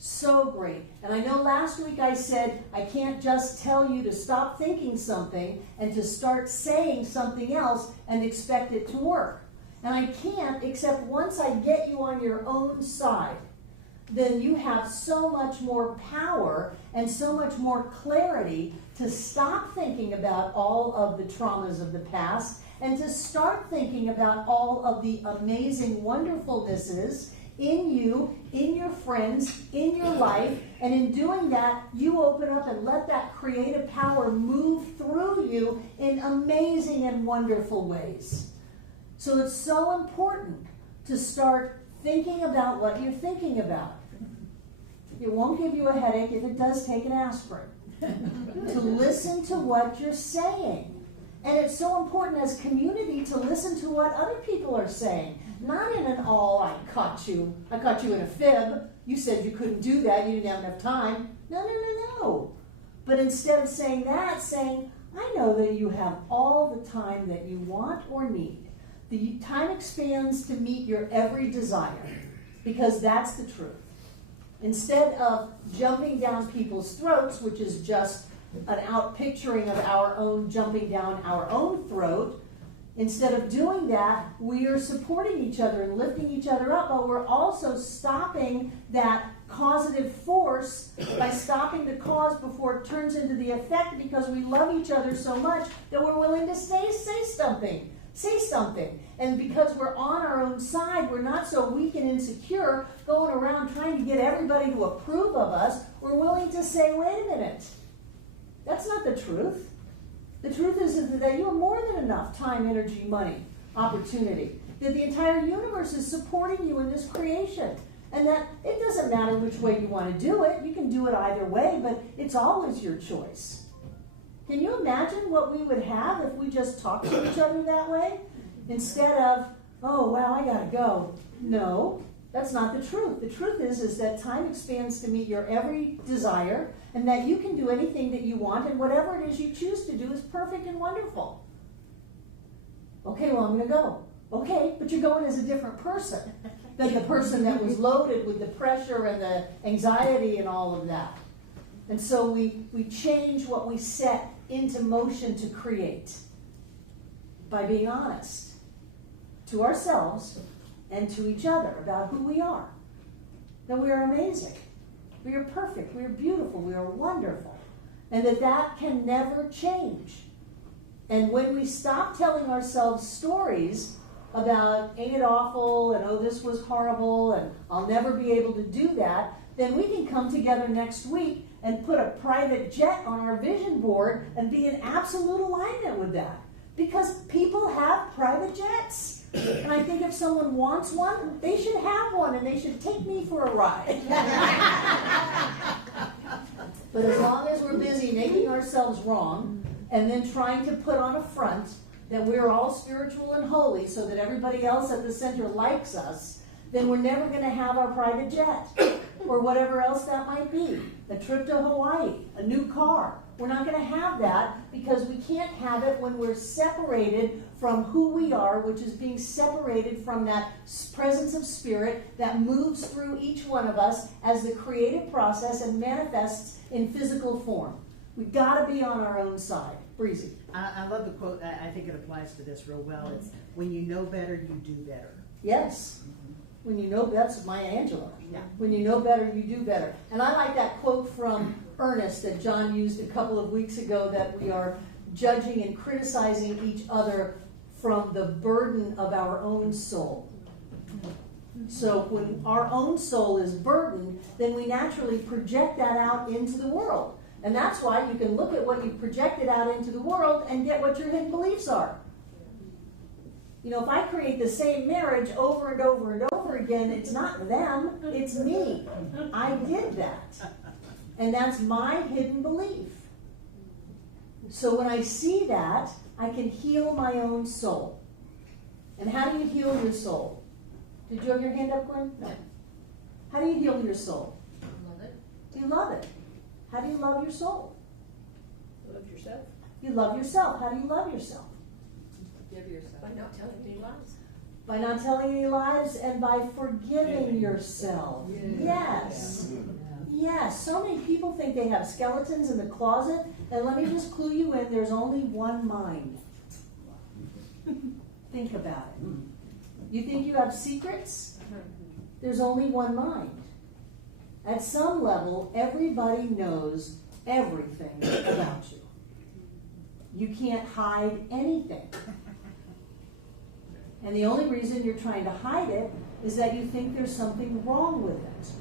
So great. And I know last week I said, I can't just tell you to stop thinking something and to start saying something else and expect it to work. And I can't, except once I get you on your own side, then you have so much more power and so much more clarity to stop thinking about all of the traumas of the past and to start thinking about all of the amazing wonderfulnesses in you, in your friends, in your life. And in doing that, you open up and let that creative power move through you in amazing and wonderful ways. So it's so important to start thinking about what you're thinking about. It won't give you a headache. If it does, take an aspirin. To listen to what you're saying. And it's so important as community to listen to what other people are saying. Not in an I caught you in a fib. You said you couldn't do that, you didn't have enough time. No. But instead of saying that, saying, I know that you have all the time that you want or need. The time expands to meet your every desire, because that's the truth. Instead of jumping down people's throats, which is just an out-picturing of our own jumping down our own throat, instead of doing that, we are supporting each other and lifting each other up, but we're also stopping that causative force by stopping the cause before it turns into the effect, because we love each other so much that we're willing to say something. And because we're on our own side, we're not so weak and insecure going around trying to get everybody to approve of us. We're willing to say, wait a minute, that's not the truth. The truth is that you have more than enough time, energy, money, opportunity. That the entire universe is supporting you in this creation. And that it doesn't matter which way you want to do it. You can do it either way, but it's always your choice. Can you imagine what we would have if we just talked to each other that way? Instead of, oh, wow, I gotta go. No, that's not the truth. The truth is that time expands to meet your every desire, and that you can do anything that you want, and whatever it is you choose to do is perfect and wonderful. Okay, well, I'm gonna go. Okay, but you're going as a different person than the person that was loaded with the pressure and the anxiety and all of that. And so we change what we set into motion to create by being honest to ourselves and to each other about who we are. That we are amazing. We are perfect. We are beautiful. We are wonderful. And that can never change. And when we stop telling ourselves stories about ain't it awful and oh this was horrible and I'll never be able to do that, then we can come together next week and put a private jet on our vision board and be in absolute alignment with that. Because people have private jets. And I think if someone wants one, they should have one and they should take me for a ride. But as long as we're busy making ourselves wrong and then trying to put on a front that we're all spiritual and holy so that everybody else at the center likes us, then we're never going to have our private jet or whatever else that might be. A trip to Hawaii, a new car. We're not going to have that because we can't have it when we're separated from who we are, which is being separated from that presence of spirit that moves through each one of us as the creative process and manifests in physical form. We've got to be on our own side. Breezy. I love the quote. I think it applies to this real well. It's when you know better, you do better. Yes. When you know, that's Maya Angelou. Yeah. When you know better, you do better. And I like that quote from Ernest that John used a couple of weeks ago, that we are judging and criticizing each other from the burden of our own soul. So when our own soul is burdened, then we naturally project that out into the world. And that's why you can look at what you projected out into the world and get what your hidden beliefs are. You know, if I create the same marriage over and over and over again, it's not them, it's me. I did that. And that's my hidden belief. So when I see that, I can heal my own soul. And how do you heal your soul? Did you have your hand up, Gwen? No. How do you heal your soul? Love it. You love it. How do you love your soul? Love yourself. You love yourself. How do you love yourself? Give yourself. By not telling any lies. By not telling any lies and by forgiving yourself. Yes. Yes. So many people think they have skeletons in the closet, and let me just clue you in, there's only one mind. Think about it. You think you have secrets? There's only one mind. At some level, everybody knows everything about you. You can't hide anything. And the only reason you're trying to hide it is that you think there's something wrong with it.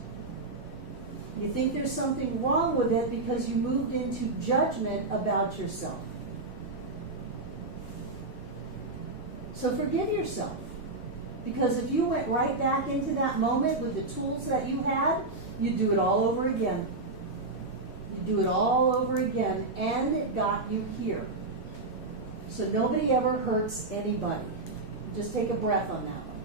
You think there's something wrong with it because you moved into judgment about yourself. So forgive yourself. Because if you went right back into that moment with the tools that you had, you'd do it all over again. You'd do it all over again, and it got you here. So nobody ever hurts anybody. Just take a breath on that one.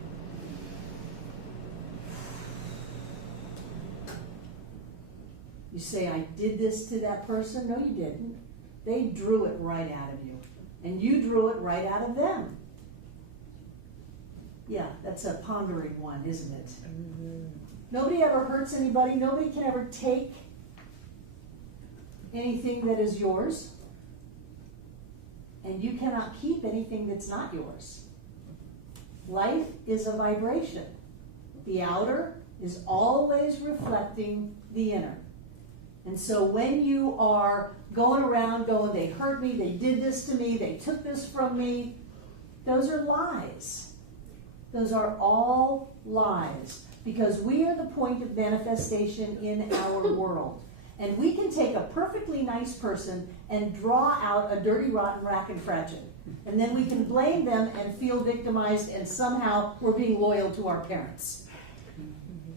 You say, I did this to that person? No, you didn't. They drew it right out of you. And you drew it right out of them. Yeah, that's a pondering one, isn't it? Nobody ever hurts anybody. Nobody can ever take anything that is yours. And you cannot keep anything that's not yours. Life is a vibration. The outer is always reflecting the inner. And so when you are going around going, they hurt me, they did this to me, they took this from me, those are lies. Those are all lies. Because we are the point of manifestation in our world. And we can take a perfectly nice person and draw out a dirty, rotten rack and fratchet. And then we can blame them and feel victimized, and somehow we're being loyal to our parents.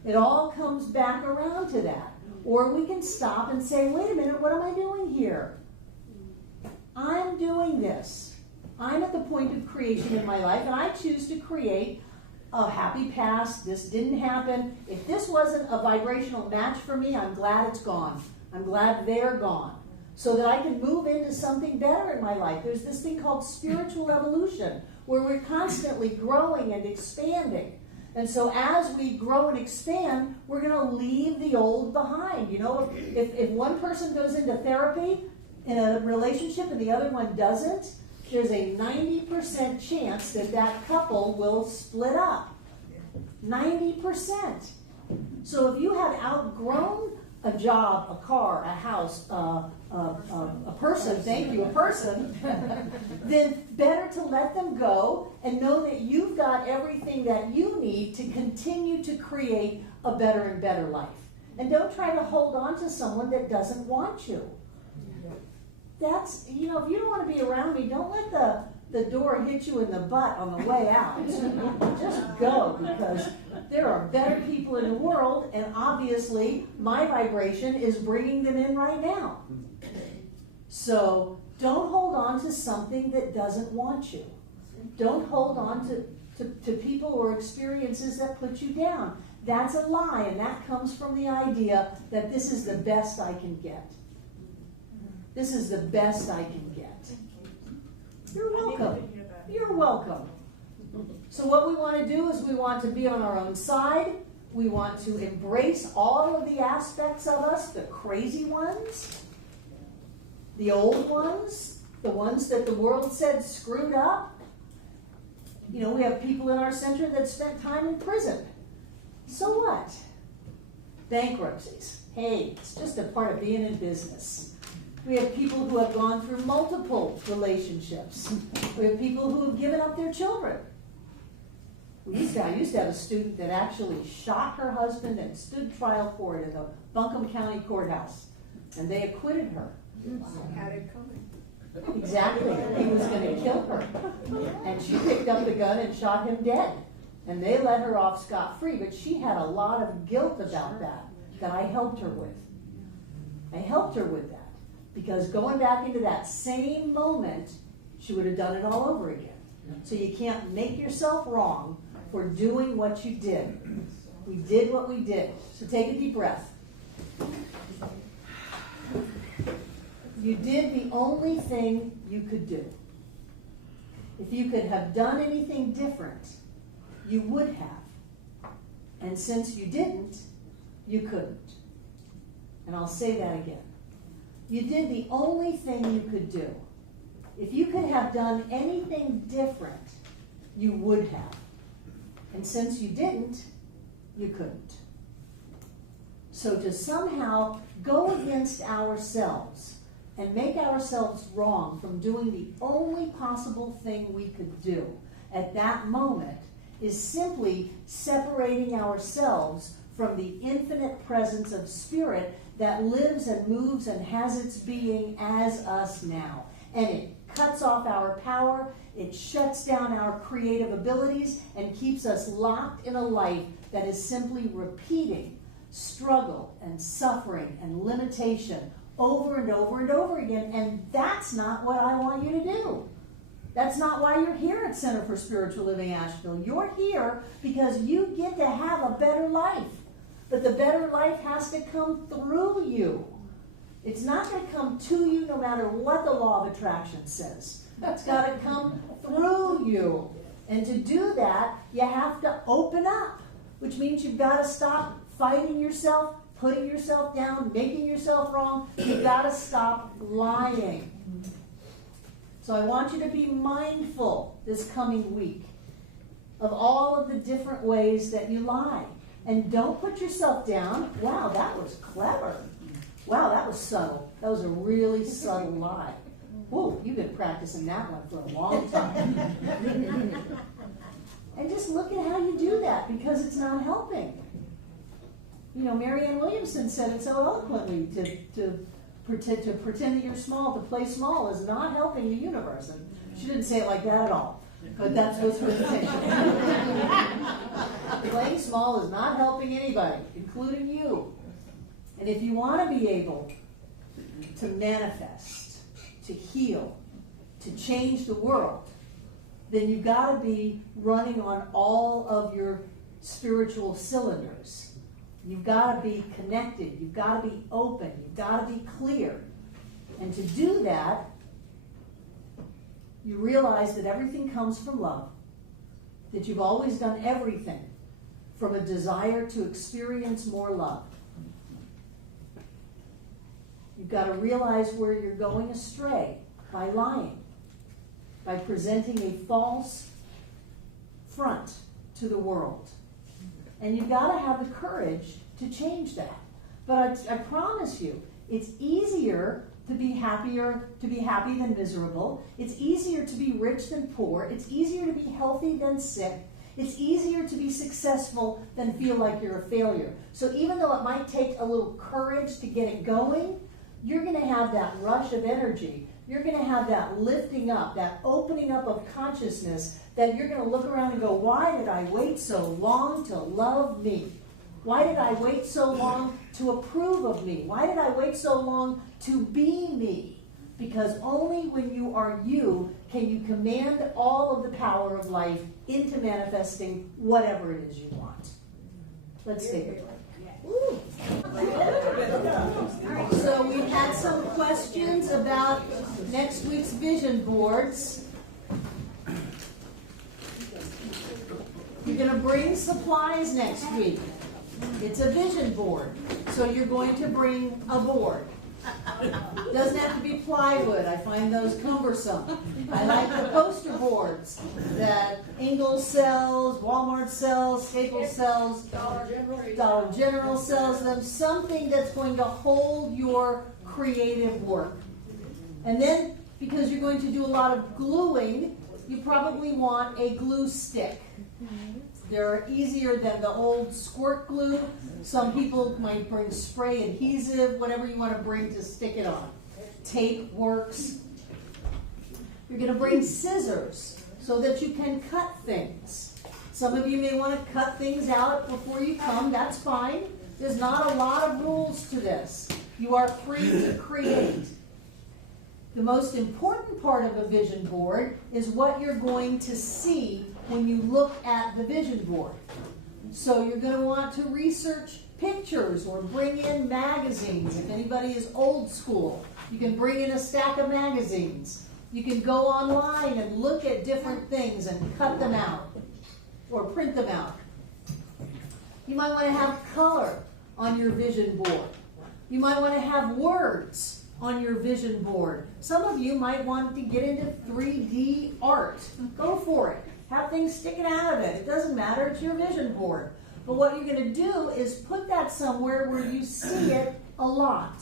It all comes back around to that. Or we can stop and say, wait a minute, what am I doing here? I'm doing this. I'm at the point of creation in my life, and I choose to create a happy past. This didn't happen. If this wasn't a vibrational match for me, I'm glad it's gone. I'm glad they're gone. So that I can move into something better in my life. There's this thing called spiritual evolution, where we're constantly growing and expanding. And so as we grow and expand, we're going to leave the old behind. You know, if one person goes into therapy in a relationship and the other one doesn't, there's a 90% chance that that couple will split up. 90%. So if you have outgrown a job, a car, a house, a person, thank you, a person, then better to let them go and know that you've got everything that you need to continue to create a better and better life. And don't try to hold on to someone that doesn't want you. That's, you know, if you don't want to be around me, don't let the door hit you in the butt on the way out. Just go, because there are better people in the world, and obviously my vibration is bringing them in right now. So don't hold on to something that doesn't want you. Don't hold on to people or experiences that put you down. That's a lie, and that comes from the idea that this is the best I can get. This is the best I can get. You're welcome. You're welcome. So what we want to do is we want to be on our own side. We want to embrace all of the aspects of us, the crazy ones, the old ones, the ones that the world said screwed up. You know, we have people in our center that spent time in prison. So what? Bankruptcies. Hey, it's just a part of being in business. We have people who have gone through multiple relationships. We have people who have given up their children. I used to have a student that actually shot her husband and stood trial for it in the Buncombe County Courthouse. And they acquitted her. Had it coming. Exactly. He was going to kill her. And she picked up the gun and shot him dead. And they let her off scot-free. But she had a lot of guilt about that I helped her with. I helped her with that. Because going back into that same moment, she would have done it all over again. So you can't make yourself wrong for doing what you did. We did what we did. So take a deep breath. You did the only thing you could do. If you could have done anything different, you would have. And since you didn't, you couldn't. And I'll say that again. You did the only thing you could do. If you could have done anything different, you would have. And since you didn't, you couldn't. So to somehow go against ourselves and make ourselves wrong from doing the only possible thing we could do at that moment is simply separating ourselves from the infinite presence of spirit that lives and moves and has its being as us now. And it cuts off our power, it shuts down our creative abilities, and keeps us locked in a life that is simply repeating struggle and suffering and limitation over and over and over again. And that's not what I want you to do. That's not why you're here at Center for Spiritual Living Asheville. You're here because you get to have a better life. But the better life has to come through you. It's not going to come to you no matter what the law of attraction says. It's got to come through you. And to do that, you have to open up, which means you've got to stop fighting yourself, putting yourself down, making yourself wrong. You've got to stop lying. So I want you to be mindful this coming week of all of the different ways that you lie. And don't put yourself down. Wow, that was clever. Wow, that was subtle. That was a really subtle lie. Whoa, you've been practicing that one for a long time. And just look at how you do that, because it's not helping. You know, Marianne Williamson said it so eloquently, to pretend that you're small, to play small is not helping the universe. And she didn't say it like that at all. But that was her intention. Playing small is not helping anybody, including you. And if you want to be able to manifest, to heal, to change the world, then you've got to be running on all of your spiritual cylinders. You've got to be connected. You've got to be open. You've got to be clear. And to do that, you realize that everything comes from love, that you've always done everything from a desire to experience more love. You've got to realize where you're going astray by lying, by presenting a false front to the world. And you've got to have the courage to change that. But I promise you, it's easier to be happy than miserable. It's easier to be rich than poor. It's easier to be healthy than sick. It's easier to be successful than feel like you're a failure. So even though it might take a little courage to get it going, you're going to have that rush of energy. You're going to have that lifting up, that opening up of consciousness, that you're going to look around and go, why did I wait so long to love me? Why did I wait so long to approve of me? Why did I wait so long to be me? Because only when you are you can you command all of the power of life into manifesting whatever it is you want. Let's take it. So we've had some questions about next week's vision boards. You're going to bring supplies next week. It's a vision board. So you're going to bring a board. Doesn't have to be plywood. I find those cumbersome. I like the poster boards that Ingalls sells, Walmart sells, Staples sells, Dollar General sells them. Something that's going to hold your creative work. And then, because you're going to do a lot of gluing, you probably want a glue stick. They're easier than the old squirt glue. Some people might bring spray adhesive, whatever you want to bring to stick it on. Tape works. You're going to bring scissors so that you can cut things. Some of you may want to cut things out before you come. That's fine. There's not a lot of rules to this. You are free to create. The most important part of a vision board is what you're going to see when you look at the vision board. So you're going to want to research pictures or bring in magazines. If anybody is old school, you can bring in a stack of magazines. You can go online and look at different things and cut them out or print them out. You might want to have color on your vision board. You might want to have words on your vision board. Some of you might want to get into 3D art. Go for it. Have things sticking out of it. It doesn't matter. It's your vision board. But what you're going to do is put that somewhere where you see it a lot.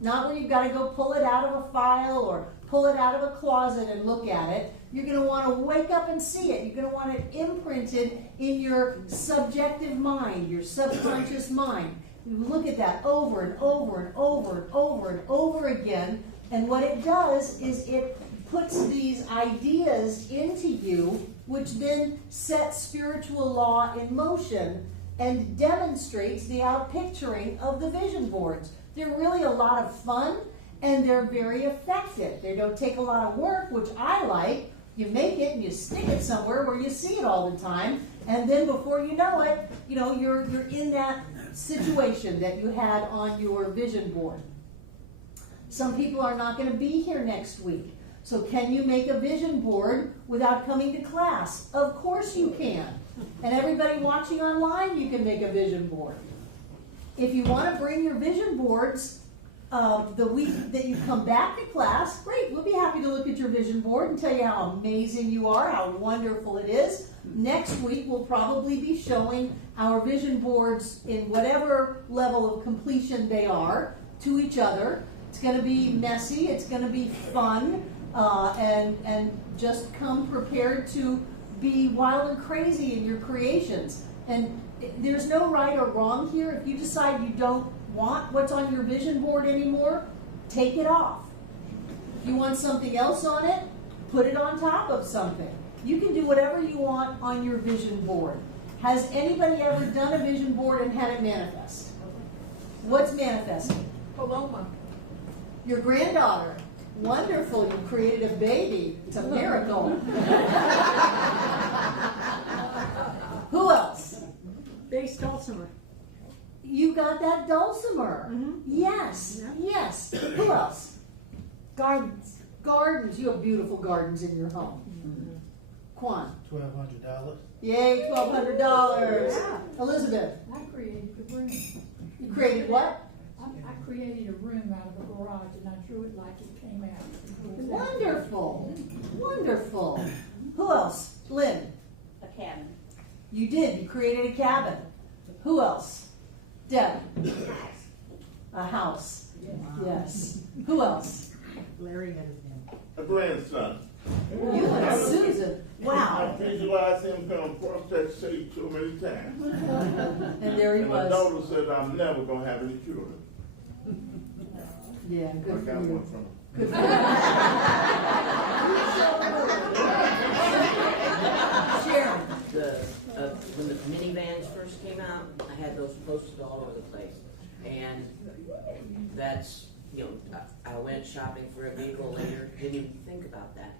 Not where you've got to go pull it out of a file or pull it out of a closet and look at it. You're going to want to wake up and see it. You're going to want it imprinted in your subjective mind, your subconscious mind. You look at that over and over and over and over and over again. And what it does is it puts these ideas into you, which then sets spiritual law in motion and demonstrates the outpicturing of the vision boards. They're really a lot of fun, and they're very effective. They don't take a lot of work, which I like. You make it and you stick it somewhere where you see it all the time, and then before you know it, you're in that situation that you had on your vision board. Some people are not going to be here next week. So can you make a vision board without coming to class? Of course you can. And everybody watching online, you can make a vision board. If you want to bring your vision boards the week that you come back to class, great. We'll be happy to look at your vision board and tell you how amazing you are, how wonderful it is. Next week, we'll probably be showing our vision boards in whatever level of completion they are to each other. It's going to be messy. It's going to be fun. And just come prepared to be wild and crazy in your creations. And there's no right or wrong here. If you decide you don't want what's on your vision board anymore, take it off. If you want something else on it, put it on top of something. You can do whatever you want on your vision board. Has anybody ever done a vision board and had it manifest? What's manifesting? Paloma. Your granddaughter. Wonderful, you created a baby. It's a miracle. Who else? Bass dulcimer. You got that dulcimer. Mhm. Yes, Yeah. yes. Who else? Gardens. Gardens. You have beautiful gardens in your home. Quan. $1,200. Yay, $1,200. Yeah. Elizabeth, I created a room. you created what? I created a room out of a garage and I drew it like it came out. Wonderful. Wonderful. Who else? Lynn. A cabin. You did. You created a cabin. Who else? Deb. A house. Yes. Who else? Larry had his name. A grandson. You and Susan. Wow. I visualized him come across that shape so many times. And there he And my was. daughter said, I'm never gonna have any children. Yeah, I good for got you. one from him. Good for you. Sharon. When the minivans first came out, I had those posted all over the place. And that's, I went shopping for a vehicle later, didn't even think about that.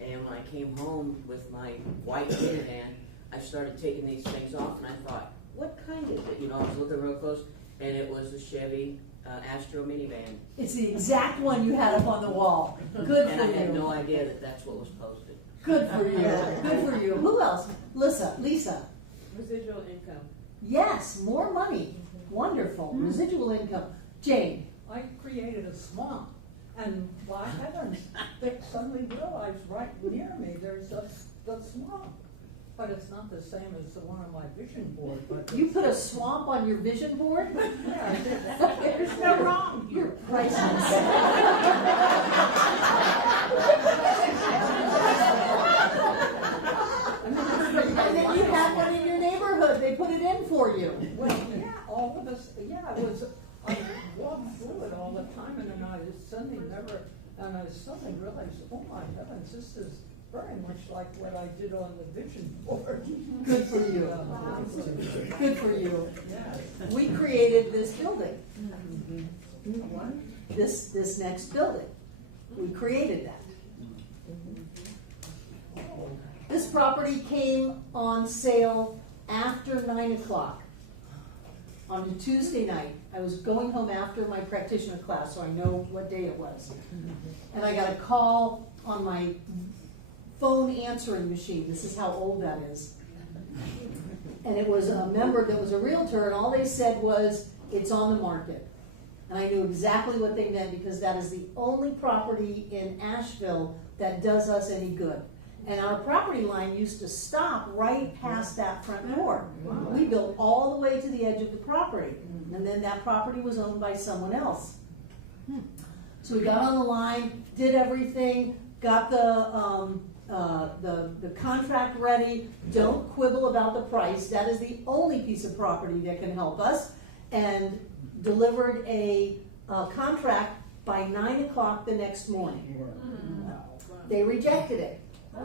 And when I came home with my white minivan, I started taking these things off and I thought, what kind is it? I was looking real close and it was the Chevy Astro minivan. It's the exact one you had up on the wall. Good And for I had no you. idea that that's what was posted. Good for you. Good for you. Who else? Lisa. Residual income. Yes, more money. Wonderful. Residual income. Jane. I created a swamp, and by heavens, they suddenly realized right near me, there's the swamp. But it's not the same as the one on my vision board, but. You put a swamp on your vision board? Yeah, There's no wrong. You're priceless. And then you had one in your neighborhood. They put it in for you. well, yeah, all of us, I walked through it all the time, and then I suddenly realized, oh my heavens, this is very much like what I did on the vision board. Good for you. Good for you. Yeah. We created this building. This next building. We created that. This property came on sale after 9 o'clock on a Tuesday night. I was going home after my practitioner class, so I know what day it was. And I got a call on my phone answering machine. This is how old that is. And it was a member that was a realtor, and all they said was, it's on the market. And I knew exactly what they meant because that is the only property in Asheville that does us any good. And our property line used to stop right past that front door. We built all the way to the edge of the property. And then that property was owned by someone else. So we got on the line, did everything, got the contract ready. Don't quibble about the price. That is the only piece of property that can help us. And delivered a contract by 9 o'clock the next morning. They rejected it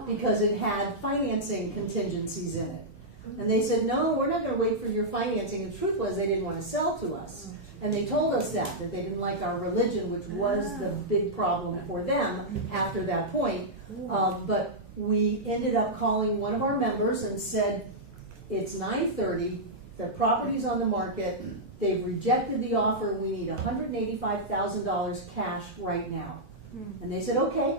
because it had financing contingencies in it. And they said, no, we're not going to wait for your financing. The truth was they didn't want to sell to us. And they told us that they didn't like our religion, which was the big problem for them after that point. But we ended up calling one of our members and said, it's 9:30, the property's on the market, they've rejected the offer, we need $185,000 cash right now. And they said, okay.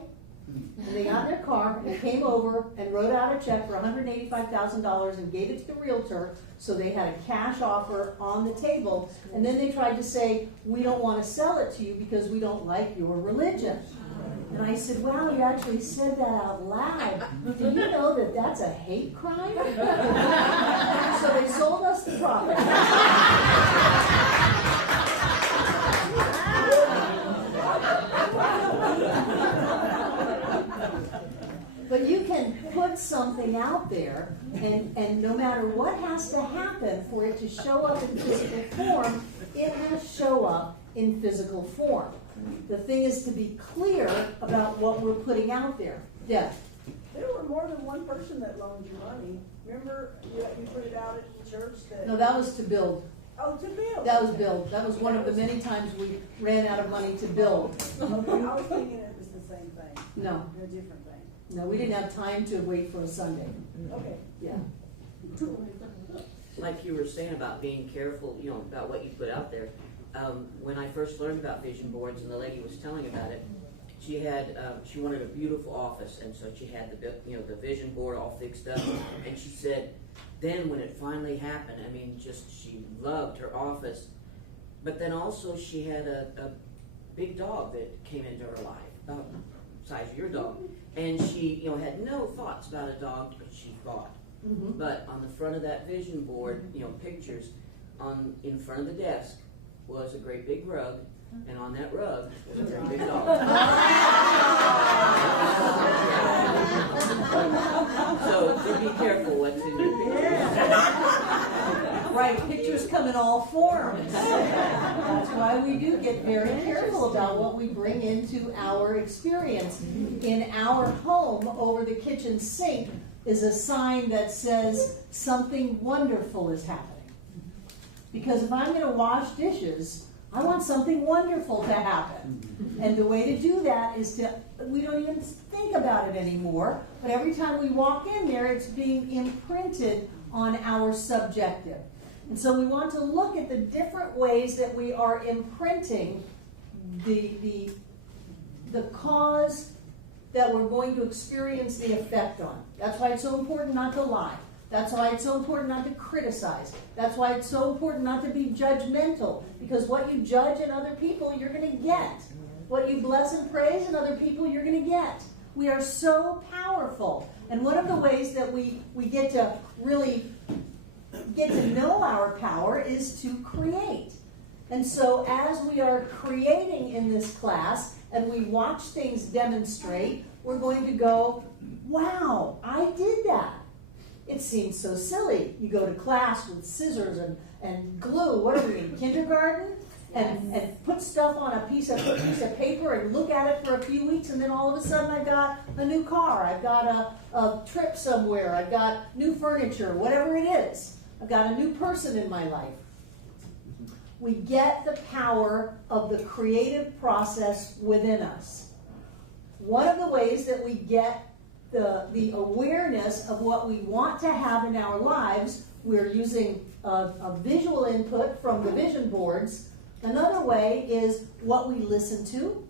And they got in their car and came over and wrote out a check for $185,000 and gave it to the realtor, so they had a cash offer on the table. And then they tried to say, we don't want to sell it to you because we don't like your religion. And I said, wow, you actually said that out loud. Do you know that that's a hate crime? So they sold us the property. But you can put something out there, and no matter what has to happen for it to show up in physical form, it will show up in physical form. The thing is to be clear about what we're putting out there. Deb? There were more than one person that loaned you money. Remember, you put it out at church that. No, that was to build. Oh, to build. That was build. That was one of the many times we ran out of money to build. Okay, I was thinking it was the same thing. No, A different thing. no, we didn't have time to wait for a Sunday. Okay. Yeah. Like you were saying about being careful, you know, about what you put out there. When I first learned about vision boards and the lady was telling about it, she had, she wanted a beautiful office, and so she had the vision board all fixed up, and she said, then when it finally happened, I mean, just she loved her office, but then also she had a big dog that came into her life, about the size of your dog, and she, you know, had no thoughts about a dog that she bought. Mm-hmm. But on the front of that vision board, you know, pictures, in front of the desk was a great big rug, and on that rug was a great big dog. So be careful what's in your pictures. Right, pictures come in all forms. That's why we do get very careful about what we bring into our experience. In our home, over the kitchen sink is a sign that says something wonderful is happening. Because if I'm going to wash dishes, I want something wonderful to happen. And the way to do that is we don't even think about it anymore, but every time we walk in there, it's being imprinted on our subjective. And so we want to look at the different ways that we are imprinting the cause that we're going to experience the effect on. That's why it's so important not to lie. That's why it's so important not to criticize. That's why it's so important not to be judgmental. Because what you judge in other people, you're going to get. What you bless and praise in other people, you're going to get. We are so powerful. And one of the ways that we get to really get to know our power is to create. And so as we are creating in this class and we watch things demonstrate, we're going to go, wow, I did that. It seems so silly. You go to class with scissors and glue, what are we in kindergarten? And put stuff on a piece of paper and look at it for a few weeks, and then all of a sudden I've got a new car, I've got a trip somewhere, I've got new furniture, whatever it is. I've got a new person in my life. We get the power of the creative process within us. One of the ways that we get the awareness of what we want to have in our lives, we're using a visual input from the vision boards. Another way is what we listen to.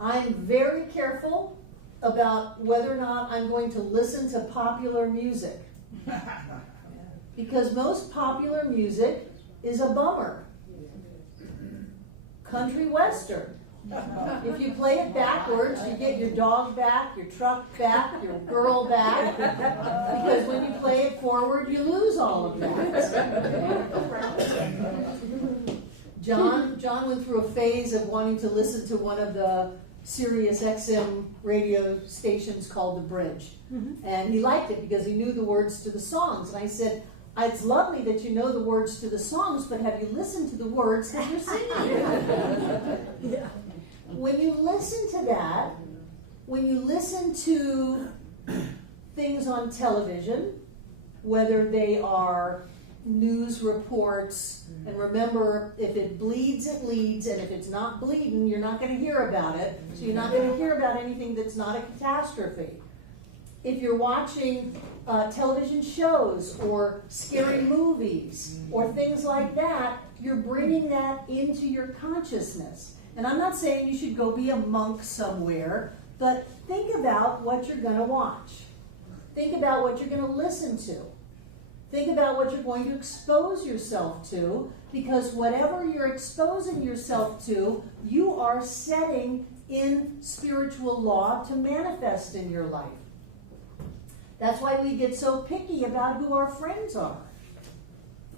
I'm very careful about whether or not I'm going to listen to popular music. Because most popular music is a bummer. Country western. If you play it backwards, you get your dog back, your truck back, your girl back. Because when you play it forward, you lose all of that. John went through a phase of wanting to listen to one of the Sirius XM radio stations called The Bridge. And he liked it because he knew the words to the songs. And I said, it's lovely that you know the words to the songs, but have you listened to the words that you're singing? Yeah. When you listen to that, when you listen to things on television, whether they are news reports, and remember, if it bleeds, it leads, and if it's not bleeding, you're not going to hear about it, so you're not going to hear about anything that's not a catastrophe. If you're watching television shows or scary movies or things like that, you're bringing that into your consciousness. And I'm not saying you should go be a monk somewhere, but think about what you're going to watch. Think about what you're going to listen to. Think about what you're going to expose yourself to, because whatever you're exposing yourself to, you are setting in spiritual law to manifest in your life. That's why we get so picky about who our friends are.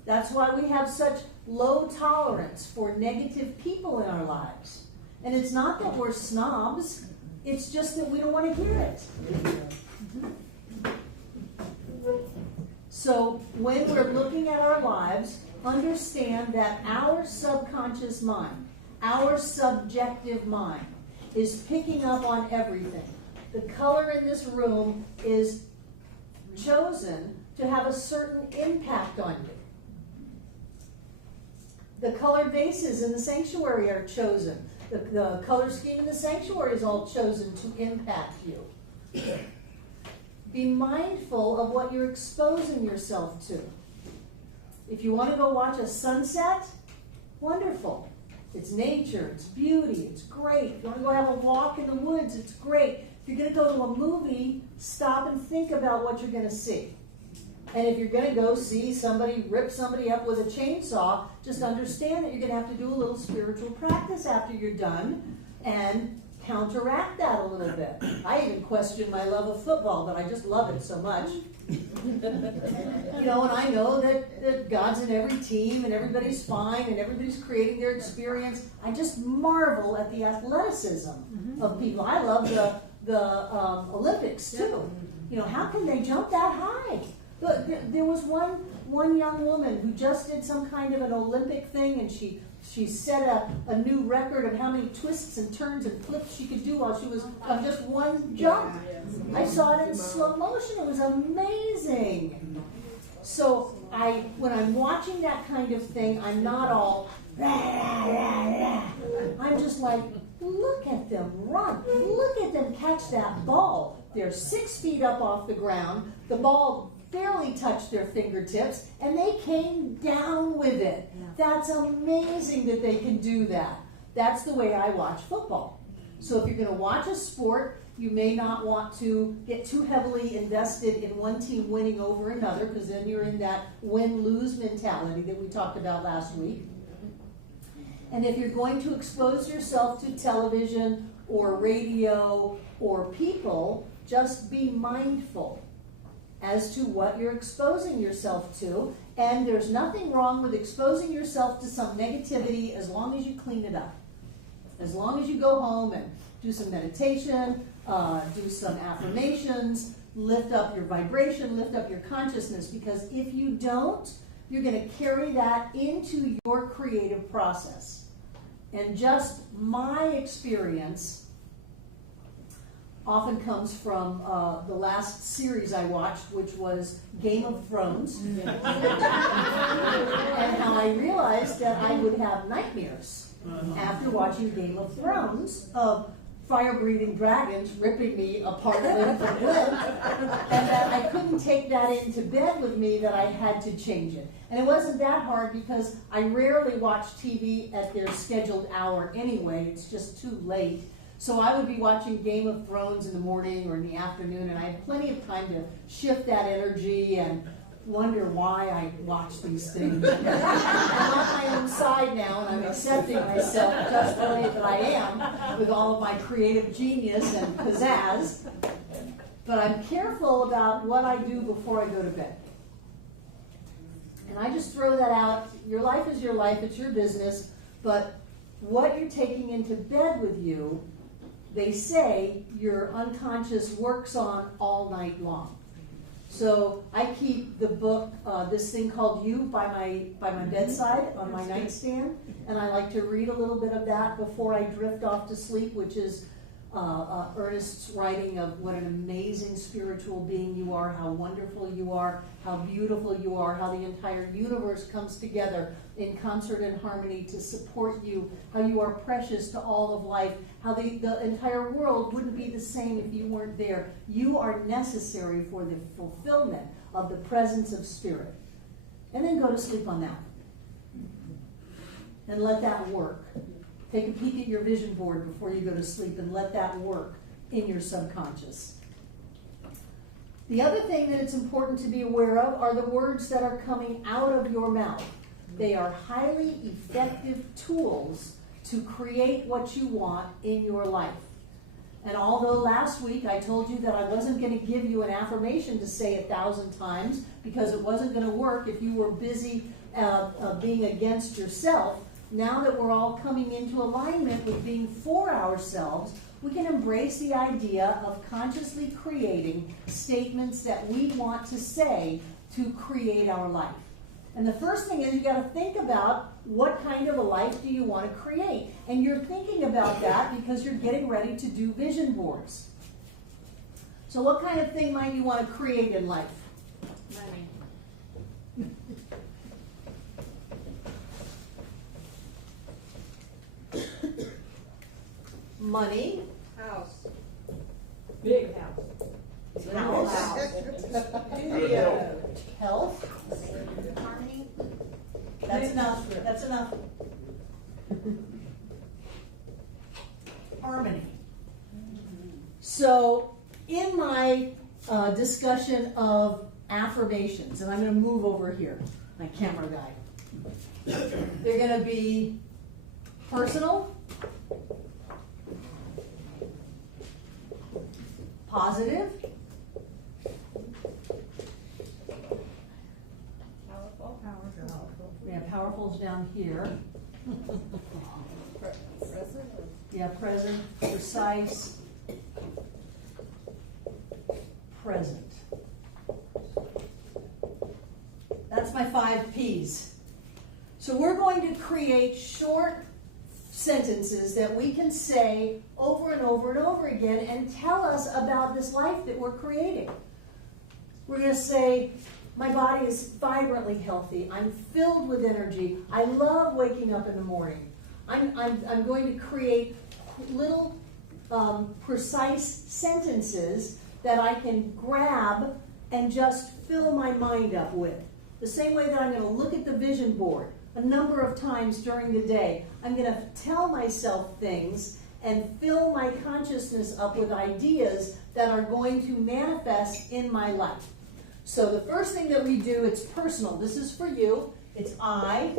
That's why we have such low tolerance for negative people in our lives. And it's not that we're snobs, it's just that we don't want to hear it. So when we're looking at our lives, understand that our subconscious mind, our subjective mind, is picking up on everything. The color in this room is chosen to have a certain impact on you. The colored vases in the sanctuary are chosen. The color scheme in the sanctuary is all chosen to impact you. Be mindful of what you're exposing yourself to. If you want to go watch a sunset, wonderful. It's nature, it's beauty, it's great. If you want to go have a walk in the woods, it's great. If you're going to go to a movie, stop and think about what you're going to see. And if you're going to go see somebody rip somebody up with a chainsaw, just understand that you're going to have to do a little spiritual practice after you're done and counteract that a little bit. I even question my love of football, but I just love it so much. You know, and I know that God's in every team and everybody's fine and everybody's creating their experience. I just marvel at the athleticism of people. I love the Olympics too. You know, how can they jump that high? There was one young woman who just did some kind of an Olympic thing, and she set a new record of how many twists and turns and flips she could do while she was on just one jump. I saw it in slow motion. It was amazing. So when I'm watching that kind of thing, I'm not all rah, rah, rah, rah. I'm just like, look at them run. Look at them catch that ball. They're 6 feet up off the ground. The ball barely touched their fingertips, and they came down with it. That's amazing that they can do that. That's the way I watch football. So if you're going to watch a sport, you may not want to get too heavily invested in one team winning over another, because then you're in that win-lose mentality that we talked about last week. And if you're going to expose yourself to television or radio or people, just be mindful as to what you're exposing yourself to. And there's nothing wrong with exposing yourself to some negativity as long as you clean it up. As long as you go home and do some meditation, do some affirmations, lift up your vibration, lift up your consciousness, because if you don't, you're going to carry that into your creative process. And just my experience often comes from the last series I watched, which was Game of Thrones. And how I realized that I would have nightmares after watching Game of Thrones of fire-breathing dragons ripping me apart limb from limb, and that I couldn't take that into bed with me, that I had to change it. And it wasn't that hard, because I rarely watch TV at their scheduled hour anyway. It's just too late. So I would be watching Game of Thrones in the morning or in the afternoon, and I had plenty of time to shift that energy and wonder why I watch these things. I'm on my own side now, and I'm accepting myself just the way that I am, with all of my creative genius and pizzazz. But I'm careful about what I do before I go to bed. And I just throw that out. Your life is your life, it's your business, but what you're taking into bed with you, they say your unconscious works on all night long. So I keep the book, this thing called You, by my bedside on my nightstand, and I like to read a little bit of that before I drift off to sleep, which is Ernest's writing of what an amazing spiritual being you are, how wonderful you are, how beautiful you are, how the entire universe comes together in concert and harmony to support you, how you are precious to all of life, how the entire world wouldn't be the same if you weren't there. You are necessary for the fulfillment of the presence of spirit. And then go to sleep on that. And let that work. Take a peek at your vision board before you go to sleep and let that work in your subconscious. The other thing that it's important to be aware of are the words that are coming out of your mouth. They are highly effective tools to create what you want in your life. And although last week I told you that I wasn't going to give you an affirmation to say 1,000 times because it wasn't going to work if you were busy being against yourself, now that we're all coming into alignment with being for ourselves, we can embrace the idea of consciously creating statements that we want to say to create our life. And the first thing is you got to think about what kind of a life do you want to create. And you're thinking about that because you're getting ready to do vision boards. So what kind of thing might you want to create in life? Money. Money, House. Big house. house, Studio. health. Harmony. That's enough. That's enough. Harmony. So, in my discussion of affirmations, and I'm going to move over here, my camera guy. They're going to be personal, positive, Powerful. yeah, powerful's down here. Present. Yeah, present, precise, present. That's my 5 P's. So we're going to create short sentences that we can say over and over and over again and tell us about this life that we're creating. We're going to say, my body is vibrantly healthy. I'm filled with energy. I love waking up in the morning. I'm going to create little precise sentences that I can grab and just fill my mind up with. The same way that I'm going to look at the vision board a number of times during the day. I'm going to tell myself things and fill my consciousness up with ideas that are going to manifest in my life. So the first thing that we do, it's personal. This is for you. It's I.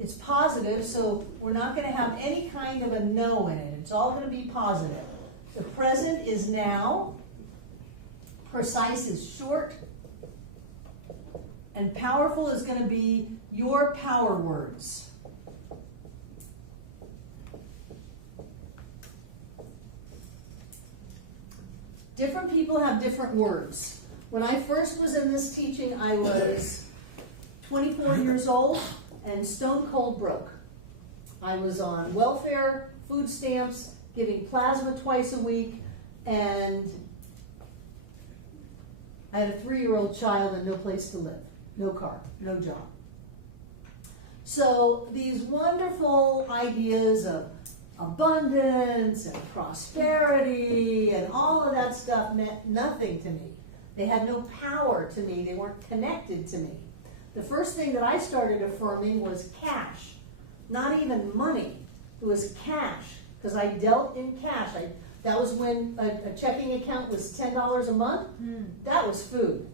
It's positive, so we're not going to have any kind of a no in it. It's all going to be positive. The present is now. Precise is short. And powerful is going to be your power words. Different people have different words. When I first was in this teaching, I was 24 years old and stone cold broke. I was on welfare, food stamps, giving plasma twice a week, and I had a 3-year-old child and no place to live, no car, no job. So these wonderful ideas of abundance and prosperity and all of that stuff meant nothing to me. They had no power to me. They weren't connected to me. The first thing that I started affirming was cash. Not even money. It was cash, because I dealt in cash. That was when a checking account was $10 a month. That was food.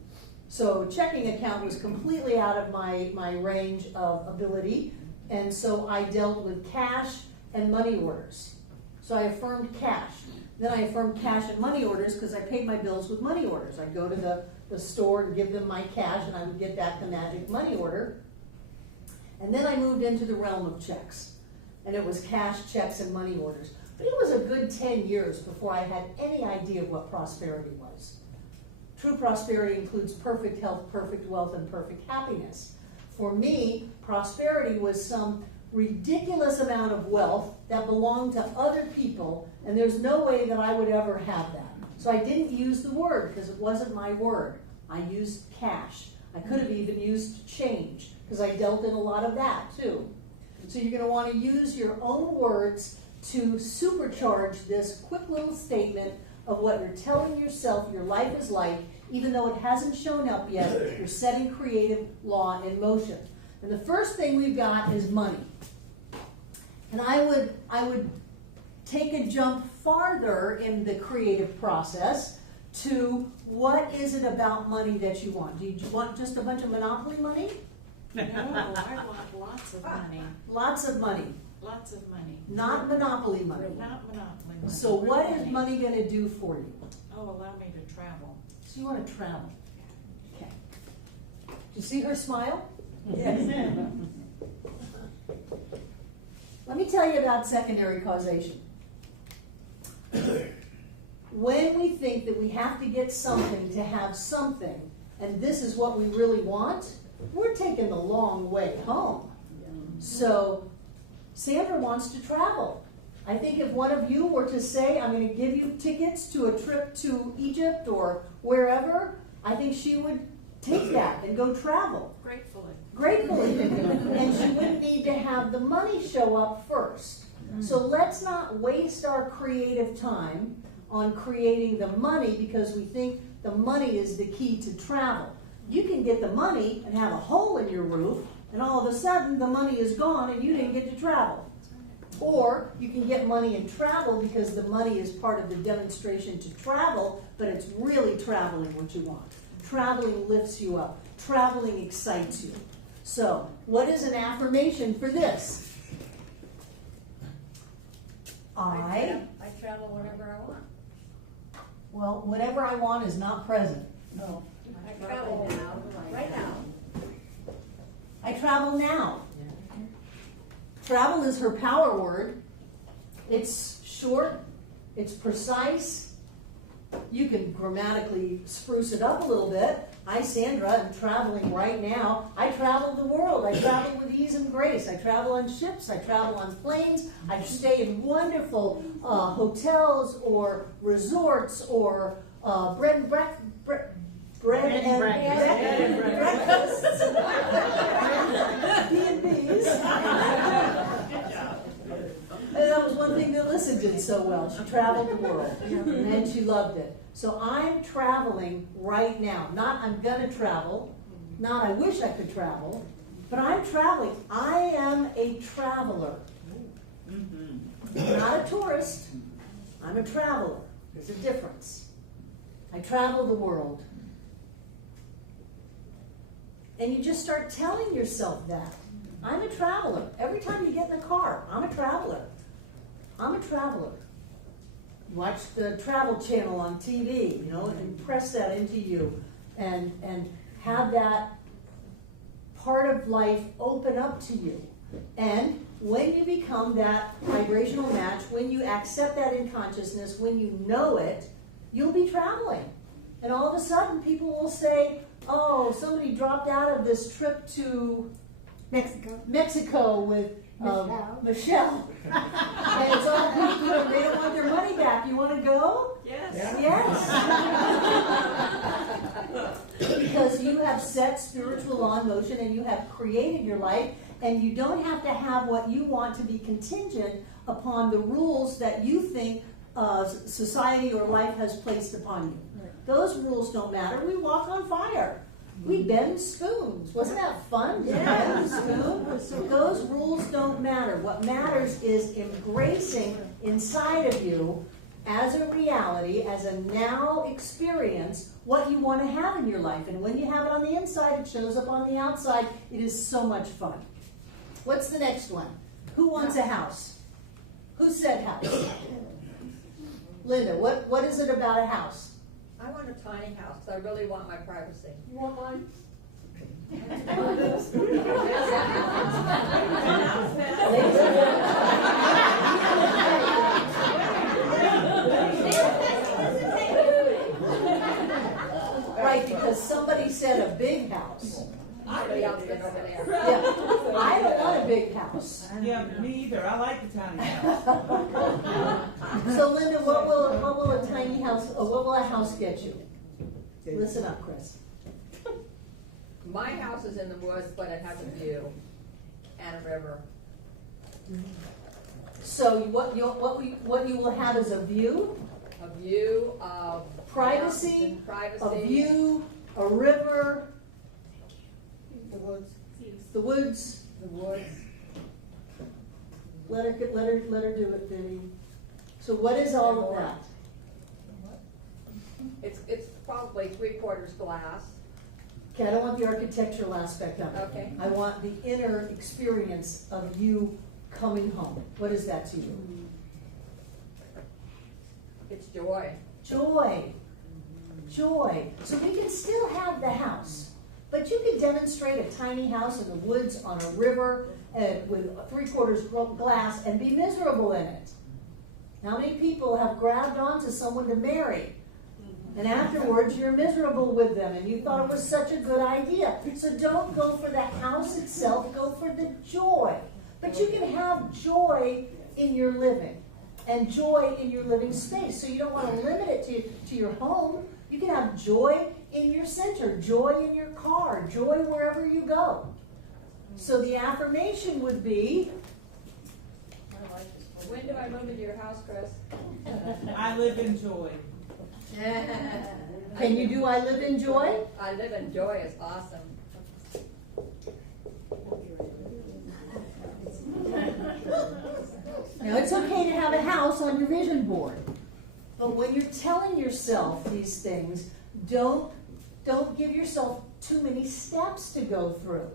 So checking account was completely out of my range of ability. And so I dealt with cash and money orders. So I affirmed cash. Then I affirmed cash and money orders because I paid my bills with money orders. I'd go to the store and give them my cash, and I would get back the magic money order. And then I moved into the realm of checks. And it was cash, checks, and money orders. But it was a good 10 years before I had any idea what prosperity was. True prosperity includes perfect health, perfect wealth, and perfect happiness. For me, prosperity was some ridiculous amount of wealth that belonged to other people, and there's no way that I would ever have that. So I didn't use the word because it wasn't my word. I used cash. I could have even used change because I dealt in a lot of that too. So you're going to want to use your own words to supercharge this quick little statement of what you're telling yourself your life is like, even though it hasn't shown up yet. You're setting creative law in motion. And the first thing we've got is money. And I would take a jump farther in the creative process to what is it about money that you want? Do you want just a bunch of Monopoly money? No, I want lots of money. Lots of money. Lots of money. Not Monopoly money. Not monopoly money. So what is money going to do for you? Oh, allow me to travel. So you want to travel. Okay. Do you see her smile? Yes. Let me tell you about secondary causation. When we think that we have to get something to have something, and this is what we really want, we're taking the long way home. So Sandra wants to travel. I think if one of you were to say, I'm going to give you tickets to a trip to Egypt or wherever, I think she would take that and go travel. Gratefully. And she wouldn't need to have the money show up first. So let's not waste our creative time on creating the money because we think the money is the key to travel. You can get the money and have a hole in your roof, and all of a sudden the money is gone and you didn't get to travel. Or you can get money and travel because the money is part of the demonstration to travel, but it's really traveling what you want. Traveling lifts you up. Traveling excites you. So, what is an affirmation for this? I travel whenever I want. Well, whatever I want is not present. No. I travel now, right now. I travel now. Travel is her power word. It's short, it's precise. You can grammatically spruce it up a little bit. I, Sandra, am traveling right now. I travel the world. I travel with ease and grace. I travel on ships. I travel on planes. I stay in wonderful hotels or resorts or bread and breakfasts. B&Bs. And that was one thing that Alyssa did so well. She traveled the world, and she loved it. So I'm traveling right now. Not I'm going to travel, not I wish I could travel, but I'm traveling. I am a traveler. Not a tourist. I'm a traveler. There's a difference. I travel the world. And you just start telling yourself that. I'm a traveler. Every time you get in the car, I'm a traveler. I'm a traveler. Watch the Travel Channel on TV, and press that into you and have that part of life open up to you. And when you become that vibrational match, when you accept that in consciousness, when you know it, you'll be traveling. And all of a sudden people will say, oh, somebody dropped out of this trip to Mexico with Michelle. And it's all paid for and they don't want their money back. You want to go? Yes. Yes. Because you have set spiritual law in motion and you have created your life, and you don't have to have what you want to be contingent upon the rules that you think society or life has placed upon you. Those rules don't matter. We walk on fire. We bend spoons. Wasn't that fun? Yeah. Bend spoon. Those rules don't matter. What matters is embracing inside of you as a reality, as a now experience, what you want to have in your life. And when you have it on the inside, it shows up on the outside. It is so much fun. What's the next one? Who wants a house? Who said house? Linda, what is it about a house? I want a tiny house, because I really want my privacy. You want mine? Right, because somebody said a big house. Somebody else been over there. Yeah, I don't want a big house. Yeah, me either. I like the tiny house. So Linda, what will a tiny house, what will a house get you? Listen up, Chris. My house is in the woods, but it has a view and a river. So what you will have is a view, A view of privacy, privacy. a view, a river, The woods. the woods. The woods. Let her do it, Vinny. So what is all of that? It's probably 3/4 glass. Okay, I don't want the architectural aspect of it. Okay. I want the inner experience of you coming home. What is that to you? It's joy. Joy. Joy. So we can still have the house, but you can demonstrate a tiny house in the woods on a river with 3/4 glass and be miserable in it. How many people have grabbed onto someone to marry? And afterwards, you're miserable with them, and you thought it was such a good idea. So don't go for the house itself, go for the joy. But you can have joy in your living. and joy in your living space. So you don't want to limit it to your home. You can have joy in your center, joy in your car, joy wherever you go. So the affirmation would be, When do I move into your house, Chris? I live in joy. can you do I live in joy? I live in joy is awesome. Now, it's okay to have a house on your vision board, but when you're telling yourself these things, don't give yourself too many steps to go through.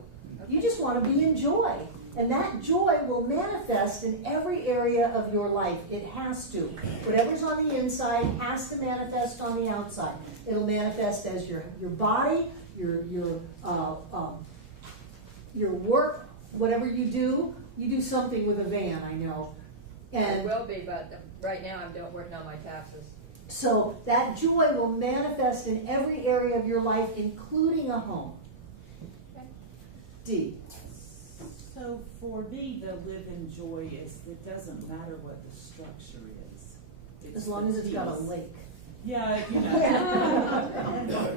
You just want to be in joy, and that joy will manifest in every area of your life. It has to. Whatever's on the inside has to manifest on the outside. It'll manifest as your body, your work, whatever you do. You do something with a van, I know. I will be, but right now I'm working on my taxes. So that joy will manifest in every area of your life, including a home. Okay. D. So for me, the live in joy is, it doesn't matter what the structure is. It's As long the as it's got a peace. lake. Yeah, you know.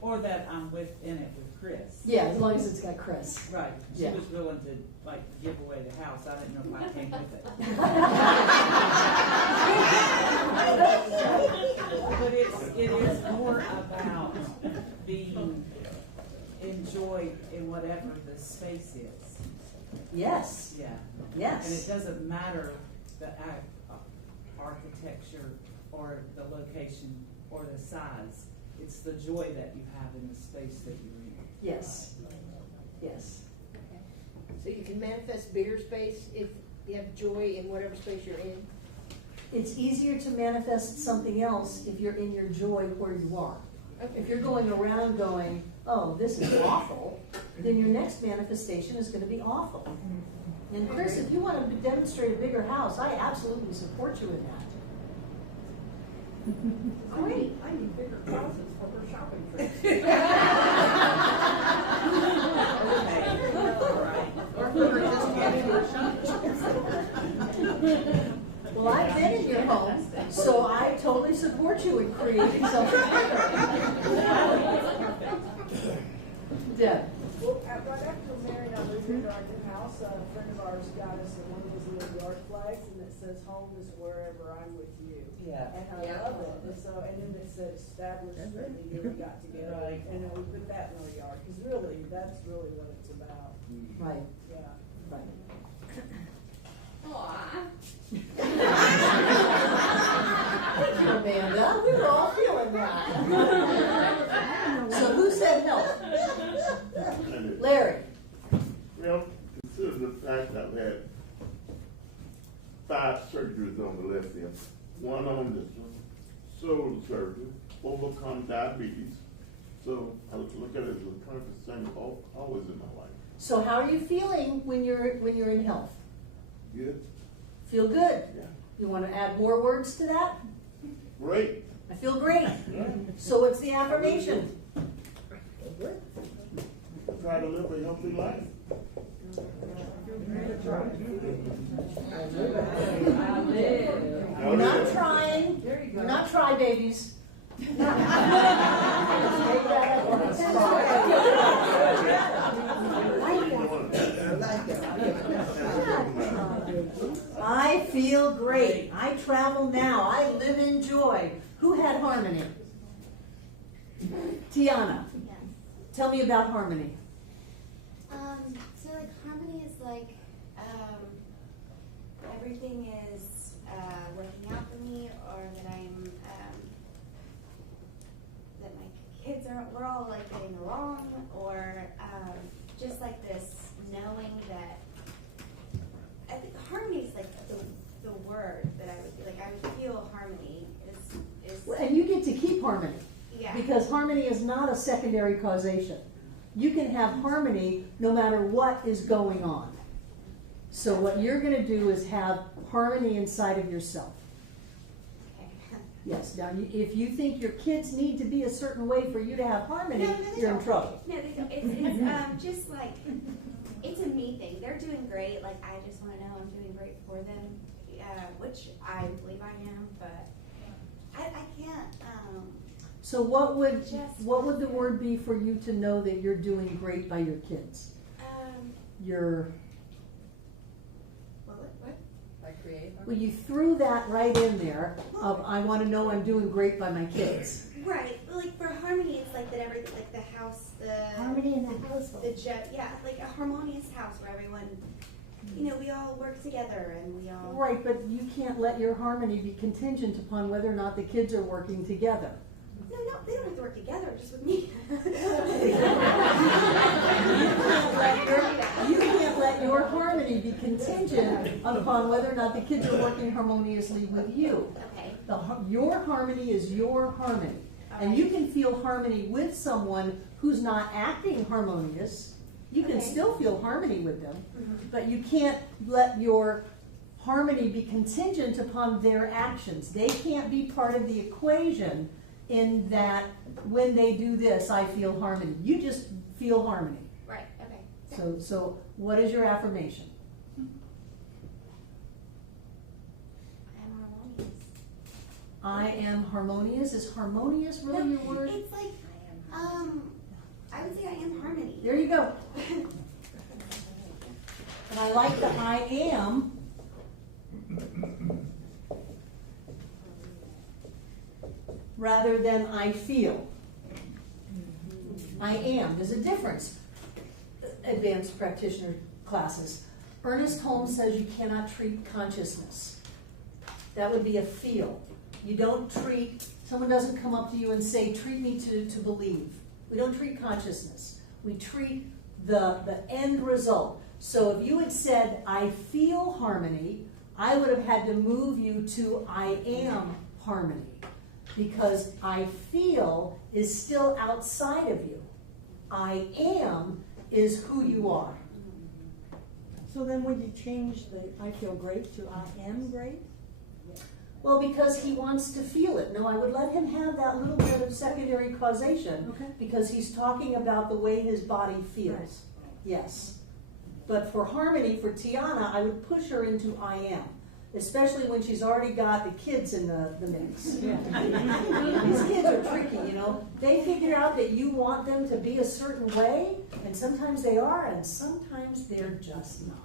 Or that I'm in it with Chris. Yeah, as long as it's got Chris. Right, she Yeah. was willing to like give away the house, I didn't know if I came with it. But it is more about being enjoyed in whatever the space is. Yes. Yeah. Yes. And it doesn't matter the architecture or the location or the size. It's the joy that you have in the space that you're in. Yes. Yes. So you can manifest bigger space if you have joy in whatever space you're in. It's easier to manifest something else if you're in your joy where you are. If you're going around going, oh, this is awful, then your next manifestation is going to be awful. And Chris, if you want to demonstrate a bigger house, I absolutely support you in that. Great. I need bigger closets for her shopping trips. Or for her just getting her shopping. Well, I've been in your home, so I totally support you in creating something bigger. Deb. Well, right after married, I moved into our new house. A friend of ours got us one of those little yard flags, and it says, "Home is wherever I'm with you." Yeah. And I love it. And so, and then it said, "Established the year we got together." Right. And then we put that in our yard, because really, that's really what it's about. Right, Yeah. right. Thank you, Amanda. We were all feeling that. So who said no? Larry. Well, consider the fact that I've had 5 surgeries on the left hip. One on the shoulder surgery, overcome diabetes. So I look at it as a 20% always in my life. So how are you feeling when you're in health? Good? Feel good? Yeah. You want to add more words to that? Great. I feel great. So what's the affirmation? Try to live a healthy life. We're not trying. We're not try babies. I feel great. I travel now. I live in joy. Who had harmony? Tiana. Yes. Tell me about harmony. So like harmony is like everything is working out for me, or that I'm that my kids are, we're all like getting along, or just like this knowing that I think harmony is like the word that I would like. I would feel harmony is And you get to keep harmony. yeah. Because harmony is not a secondary causation. You can have harmony no matter what is going on. So what you're going to do is have harmony inside of yourself. Okay. Yes. Now, if you think your kids need to be a certain way for you to have harmony, No, they you're in don't. trouble. No, they don't. It's just like it's a me thing. They're doing great. Like I just want to know I'm doing great for them. which I believe I am, but I can't, So what would the word be for you to know that you're doing great by your kids? You're, what? I create. well, you threw that right in there of, I want to know I'm doing great by my kids. Right, like for harmony, it's like that everything, like the house, Harmony in the household. yeah, like a harmonious house where everyone, we all work together and we all. Right, but you can't let your harmony be contingent upon whether or not the kids are working together. No, they don't have to work together, just with me. You can't let your harmony be contingent upon whether or not the kids are working harmoniously with you. Okay. Your harmony is your harmony. And you can feel harmony with someone who's not acting harmonious. You can Okay. still feel harmony with them, Mhm. but you can't let your harmony be contingent upon their actions. They can't be part of the equation in that when they do this, I feel harmony. You just feel harmony. Right, okay. So what is your affirmation? I am harmonious. I am harmonious. Is harmonious really your word? It's like, I would say I am harmony. There you go. And I like the I am. Rather than I feel. I am. There's a difference. Advanced practitioner classes. Ernest Holmes says you cannot treat consciousness. That would be a feel. You don't treat, someone doesn't come up to you and say, treat me to believe. We don't treat consciousness. We treat the end result. So if you had said, I feel harmony, I would have had to move you to I am harmony. Because I feel is still outside of you. I am is who you are. So then would you change the I feel great to I am great? Well, because he wants to feel it. No, I would let him have that little bit of secondary causation. Okay. Because he's talking about the way his body feels. Right. Yes. But for harmony, for Tiana, I would push her into I am. Especially when she's already got the kids in the mix. These kids are tricky, They figure out that you want them to be a certain way, and sometimes they are, and sometimes they're just not.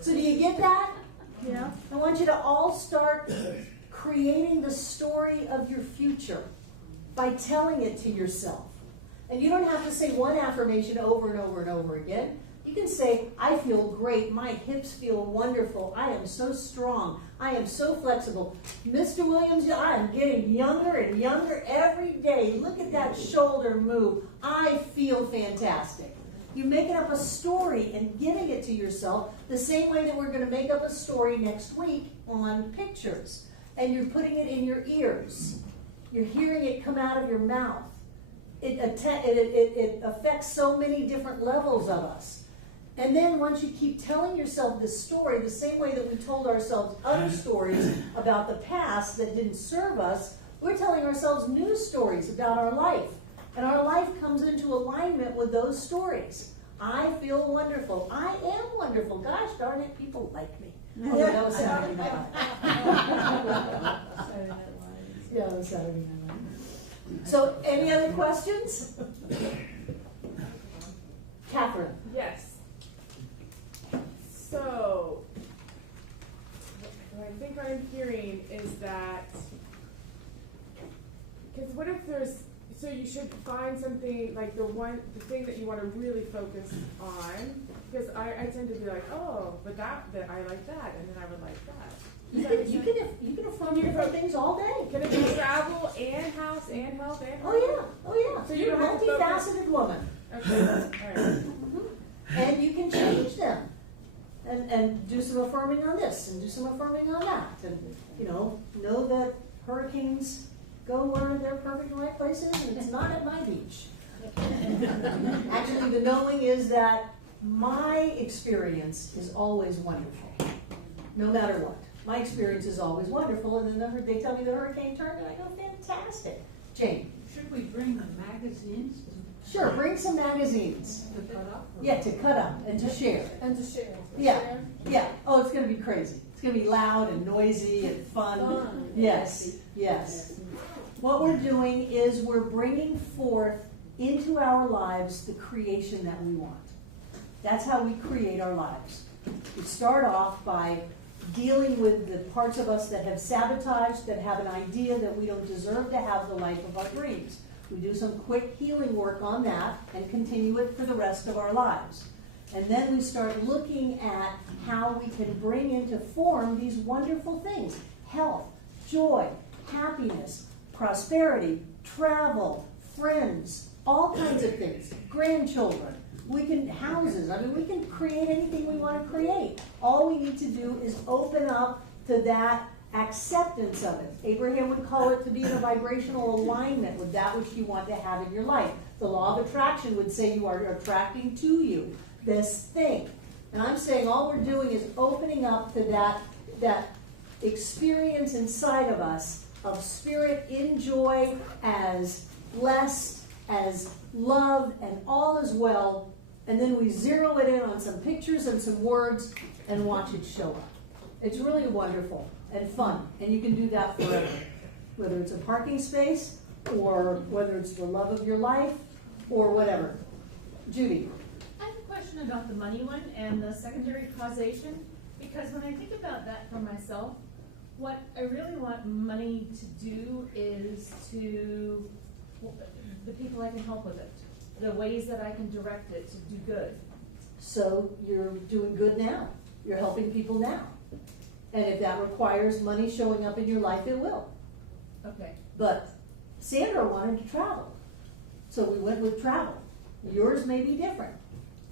So do you get that? Yeah. I want you to all start creating the story of your future by telling it to yourself. And you don't have to say one affirmation over and over and over again. You can say, I feel great, my hips feel wonderful, I am so strong, I am so flexible. Mr. Williams, I am getting younger and younger every day. Look at that shoulder move. I feel fantastic. You're making up a story and giving it to yourself the same way that we're going to make up a story next week on pictures. And you're putting it in your ears. You're hearing it come out of your mouth. It affects so many different levels of us. And then once you keep telling yourself this story, the same way that we told ourselves other stories about the past that didn't serve us, we're telling ourselves new stories about our life. And our life comes into alignment with those stories. I feel wonderful. I am wonderful. Gosh darn it, people like me. Oh, that was Saturday Night Live. Yeah, that was Saturday Night Live. So, any other questions? Catherine. Yes. So, what I think I'm hearing is that, because what if there's, so you should find something, like the thing that you want to really focus on, because I tend to be like, oh, but that I like that, and then I would like that. You can affirm different things all day. Can it be travel and house and health and Oh yeah. So you're a don't have to focus. multifaceted woman. Okay, all right. And you can change them. And do some affirming on this and do some affirming on that. And know that hurricanes go where they're perfect in the right places, and it's not at my beach. Actually, the knowing is that my experience is always wonderful, no matter what. My experience is always wonderful, and then they tell me the hurricane turned, and I go, fantastic. Jane. Should we bring the magazines Sure, bring some magazines. Yeah, to cut up and to share. And to share. Yeah, yeah. Oh, it's gonna be crazy. It's gonna be loud and noisy and fun. Yes, yes. What we're doing is we're bringing forth into our lives the creation that we want. That's how we create our lives. We start off by dealing with the parts of us that have sabotaged, that have an idea that we don't deserve to have the life of our dreams. We do some quick healing work on that and continue it for the rest of our lives. And then we start looking at how we can bring into form these wonderful things: health, joy, happiness, prosperity, travel, friends, all kinds of things, grandchildren. We can, houses, I mean, we can create anything we want to create. All we need to do is open up to that acceptance of it. Abraham would call it to be in a vibrational alignment with that which you want to have in your life. The law of attraction would say you are attracting to you this thing. And I'm saying all we're doing is opening up to that experience inside of us of spirit in joy, as blessed, as love, and all is well. And then we zero it in on some pictures and some words and watch it show up. It's really wonderful and fun, and you can do that forever. Whether it's a parking space, or whether it's the love of your life, or whatever. Judy. I have a question about the money one and the secondary causation, because when I think about that for myself, what I really want money to do is to the people I can help with it, the ways that I can direct it to do good. So you're doing good now. You're helping people now. And if that requires money showing up in your life, it will. Okay. But Sandra wanted to travel, so we went with travel. Yours may be different.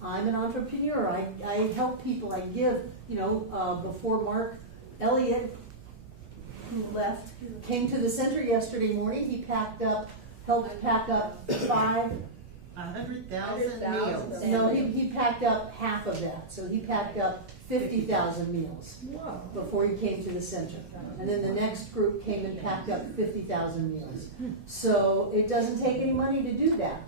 I'm an entrepreneur. I help people. I give, before Mark Elliott, who left, came to the center yesterday morning, he helped pack up 100,000 meals. No, he packed up half of that. So he packed up 50,000 meals before he came to the center. And then the next group came and packed up 50,000 meals. So it doesn't take any money to do that.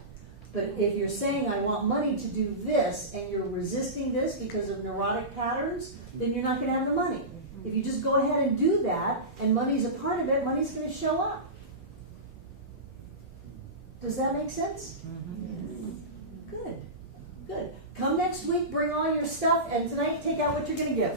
But if you're saying, I want money to do this, and you're resisting this because of neurotic patterns, then you're not going to have the money. If you just go ahead and do that, and money's a part of it, money's going to show up. Does that make sense? Good, good. Come next week, bring all your stuff, and tonight take out what you're going to give.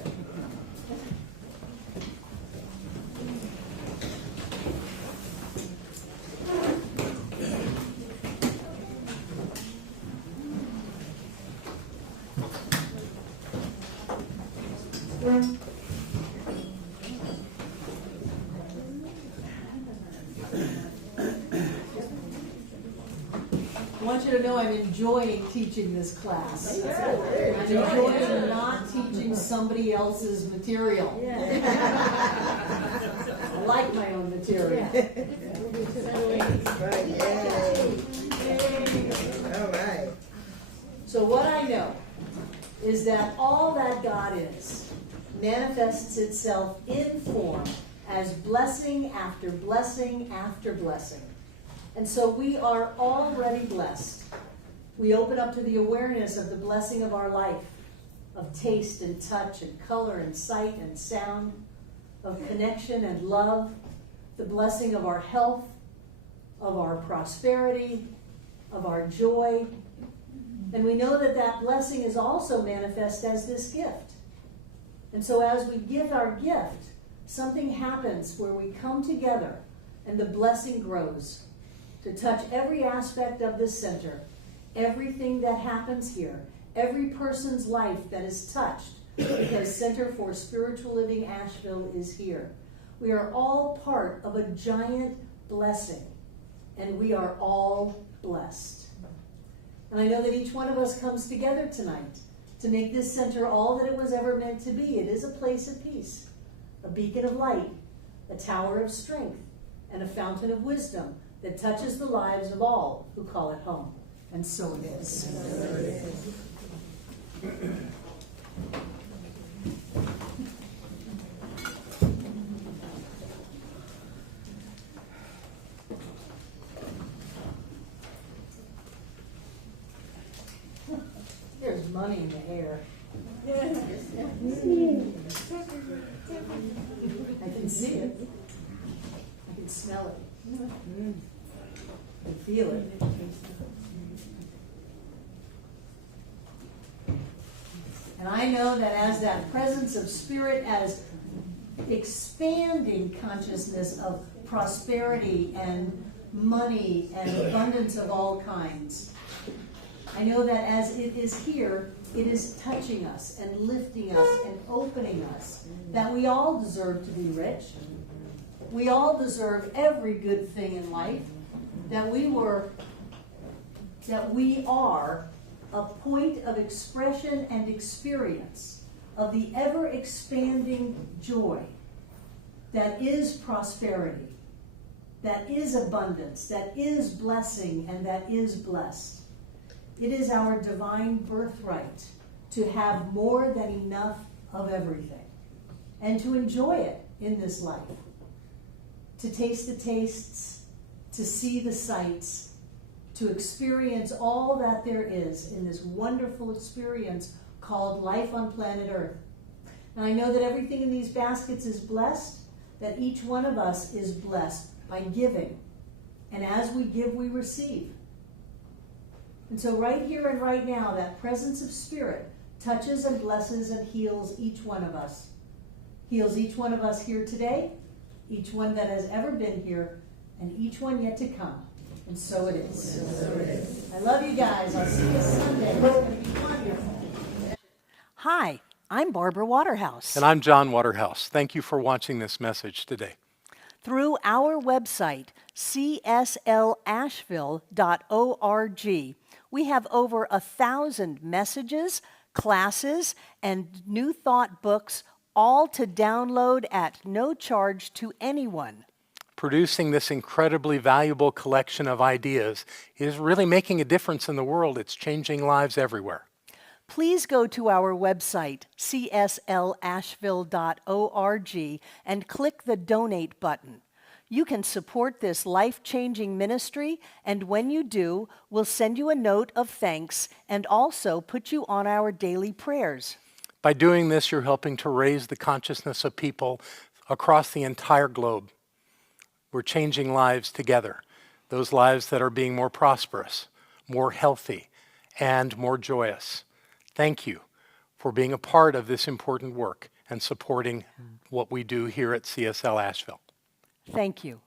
I want you to know I'm enjoying teaching this class. I'm enjoying not teaching somebody else's material. I like my own material. All right. So what I know is that all that God is manifests itself in form as blessing after blessing after blessing. And so we are already blessed. We open up to the awareness of the blessing of our life, of taste and touch and color and sight and sound, of connection and love, the blessing of our health, of our prosperity, of our joy. And we know that that blessing is also manifest as this gift. And so as we give our gift, something happens where we come together and the blessing grows to touch every aspect of this center, everything that happens here, every person's life that is touched, because Center for Spiritual Living Asheville is here. We are all part of a giant blessing, and we are all blessed. And I know that each one of us comes together tonight to make this center all that it was ever meant to be. It is a place of peace, a beacon of light, a tower of strength, and a fountain of wisdom that touches the lives of all who call it home. And so it is. money in the air. I can see it. I can smell it. I can feel it. And I know that as that presence of spirit, as expanding consciousness of prosperity and money and abundance of all kinds, I know that as it is here, it is touching us and lifting us and opening us, that we all deserve to be rich. We all deserve every good thing in life, that we are a point of expression and experience of the ever-expanding joy that is prosperity, that is abundance, that is blessing, and that is blessed. It is our divine birthright to have more than enough of everything and to enjoy it in this life, to taste the tastes, to see the sights, to experience all that there is in this wonderful experience called life on planet Earth. And I know that everything in these baskets is blessed, that each one of us is blessed by giving. And as we give, we receive. And so right here and right now, that presence of spirit touches and blesses and heals each one of us. Heals each one of us here today, each one that has ever been here, and each one yet to come. And so it is. I love you guys. I'll see you Sunday. It's going to be wonderful. Hi, I'm Barbara Waterhouse. And I'm John Waterhouse. Thank you for watching this message today. Through our website, cslasheville.org, we have over 1,000 messages, classes, and New Thought books, all to download at no charge to anyone. Producing this incredibly valuable collection of ideas is really making a difference in the world. It's changing lives everywhere. Please go to our website, cslasheville.org, and click the Donate button. You can support this life-changing ministry, and when you do, we'll send you a note of thanks and also put you on our daily prayers. By doing this, you're helping to raise the consciousness of people across the entire globe. We're changing lives together, those lives that are being more prosperous, more healthy, and more joyous. Thank you for being a part of this important work and supporting what we do here at CSL Asheville. Thank you.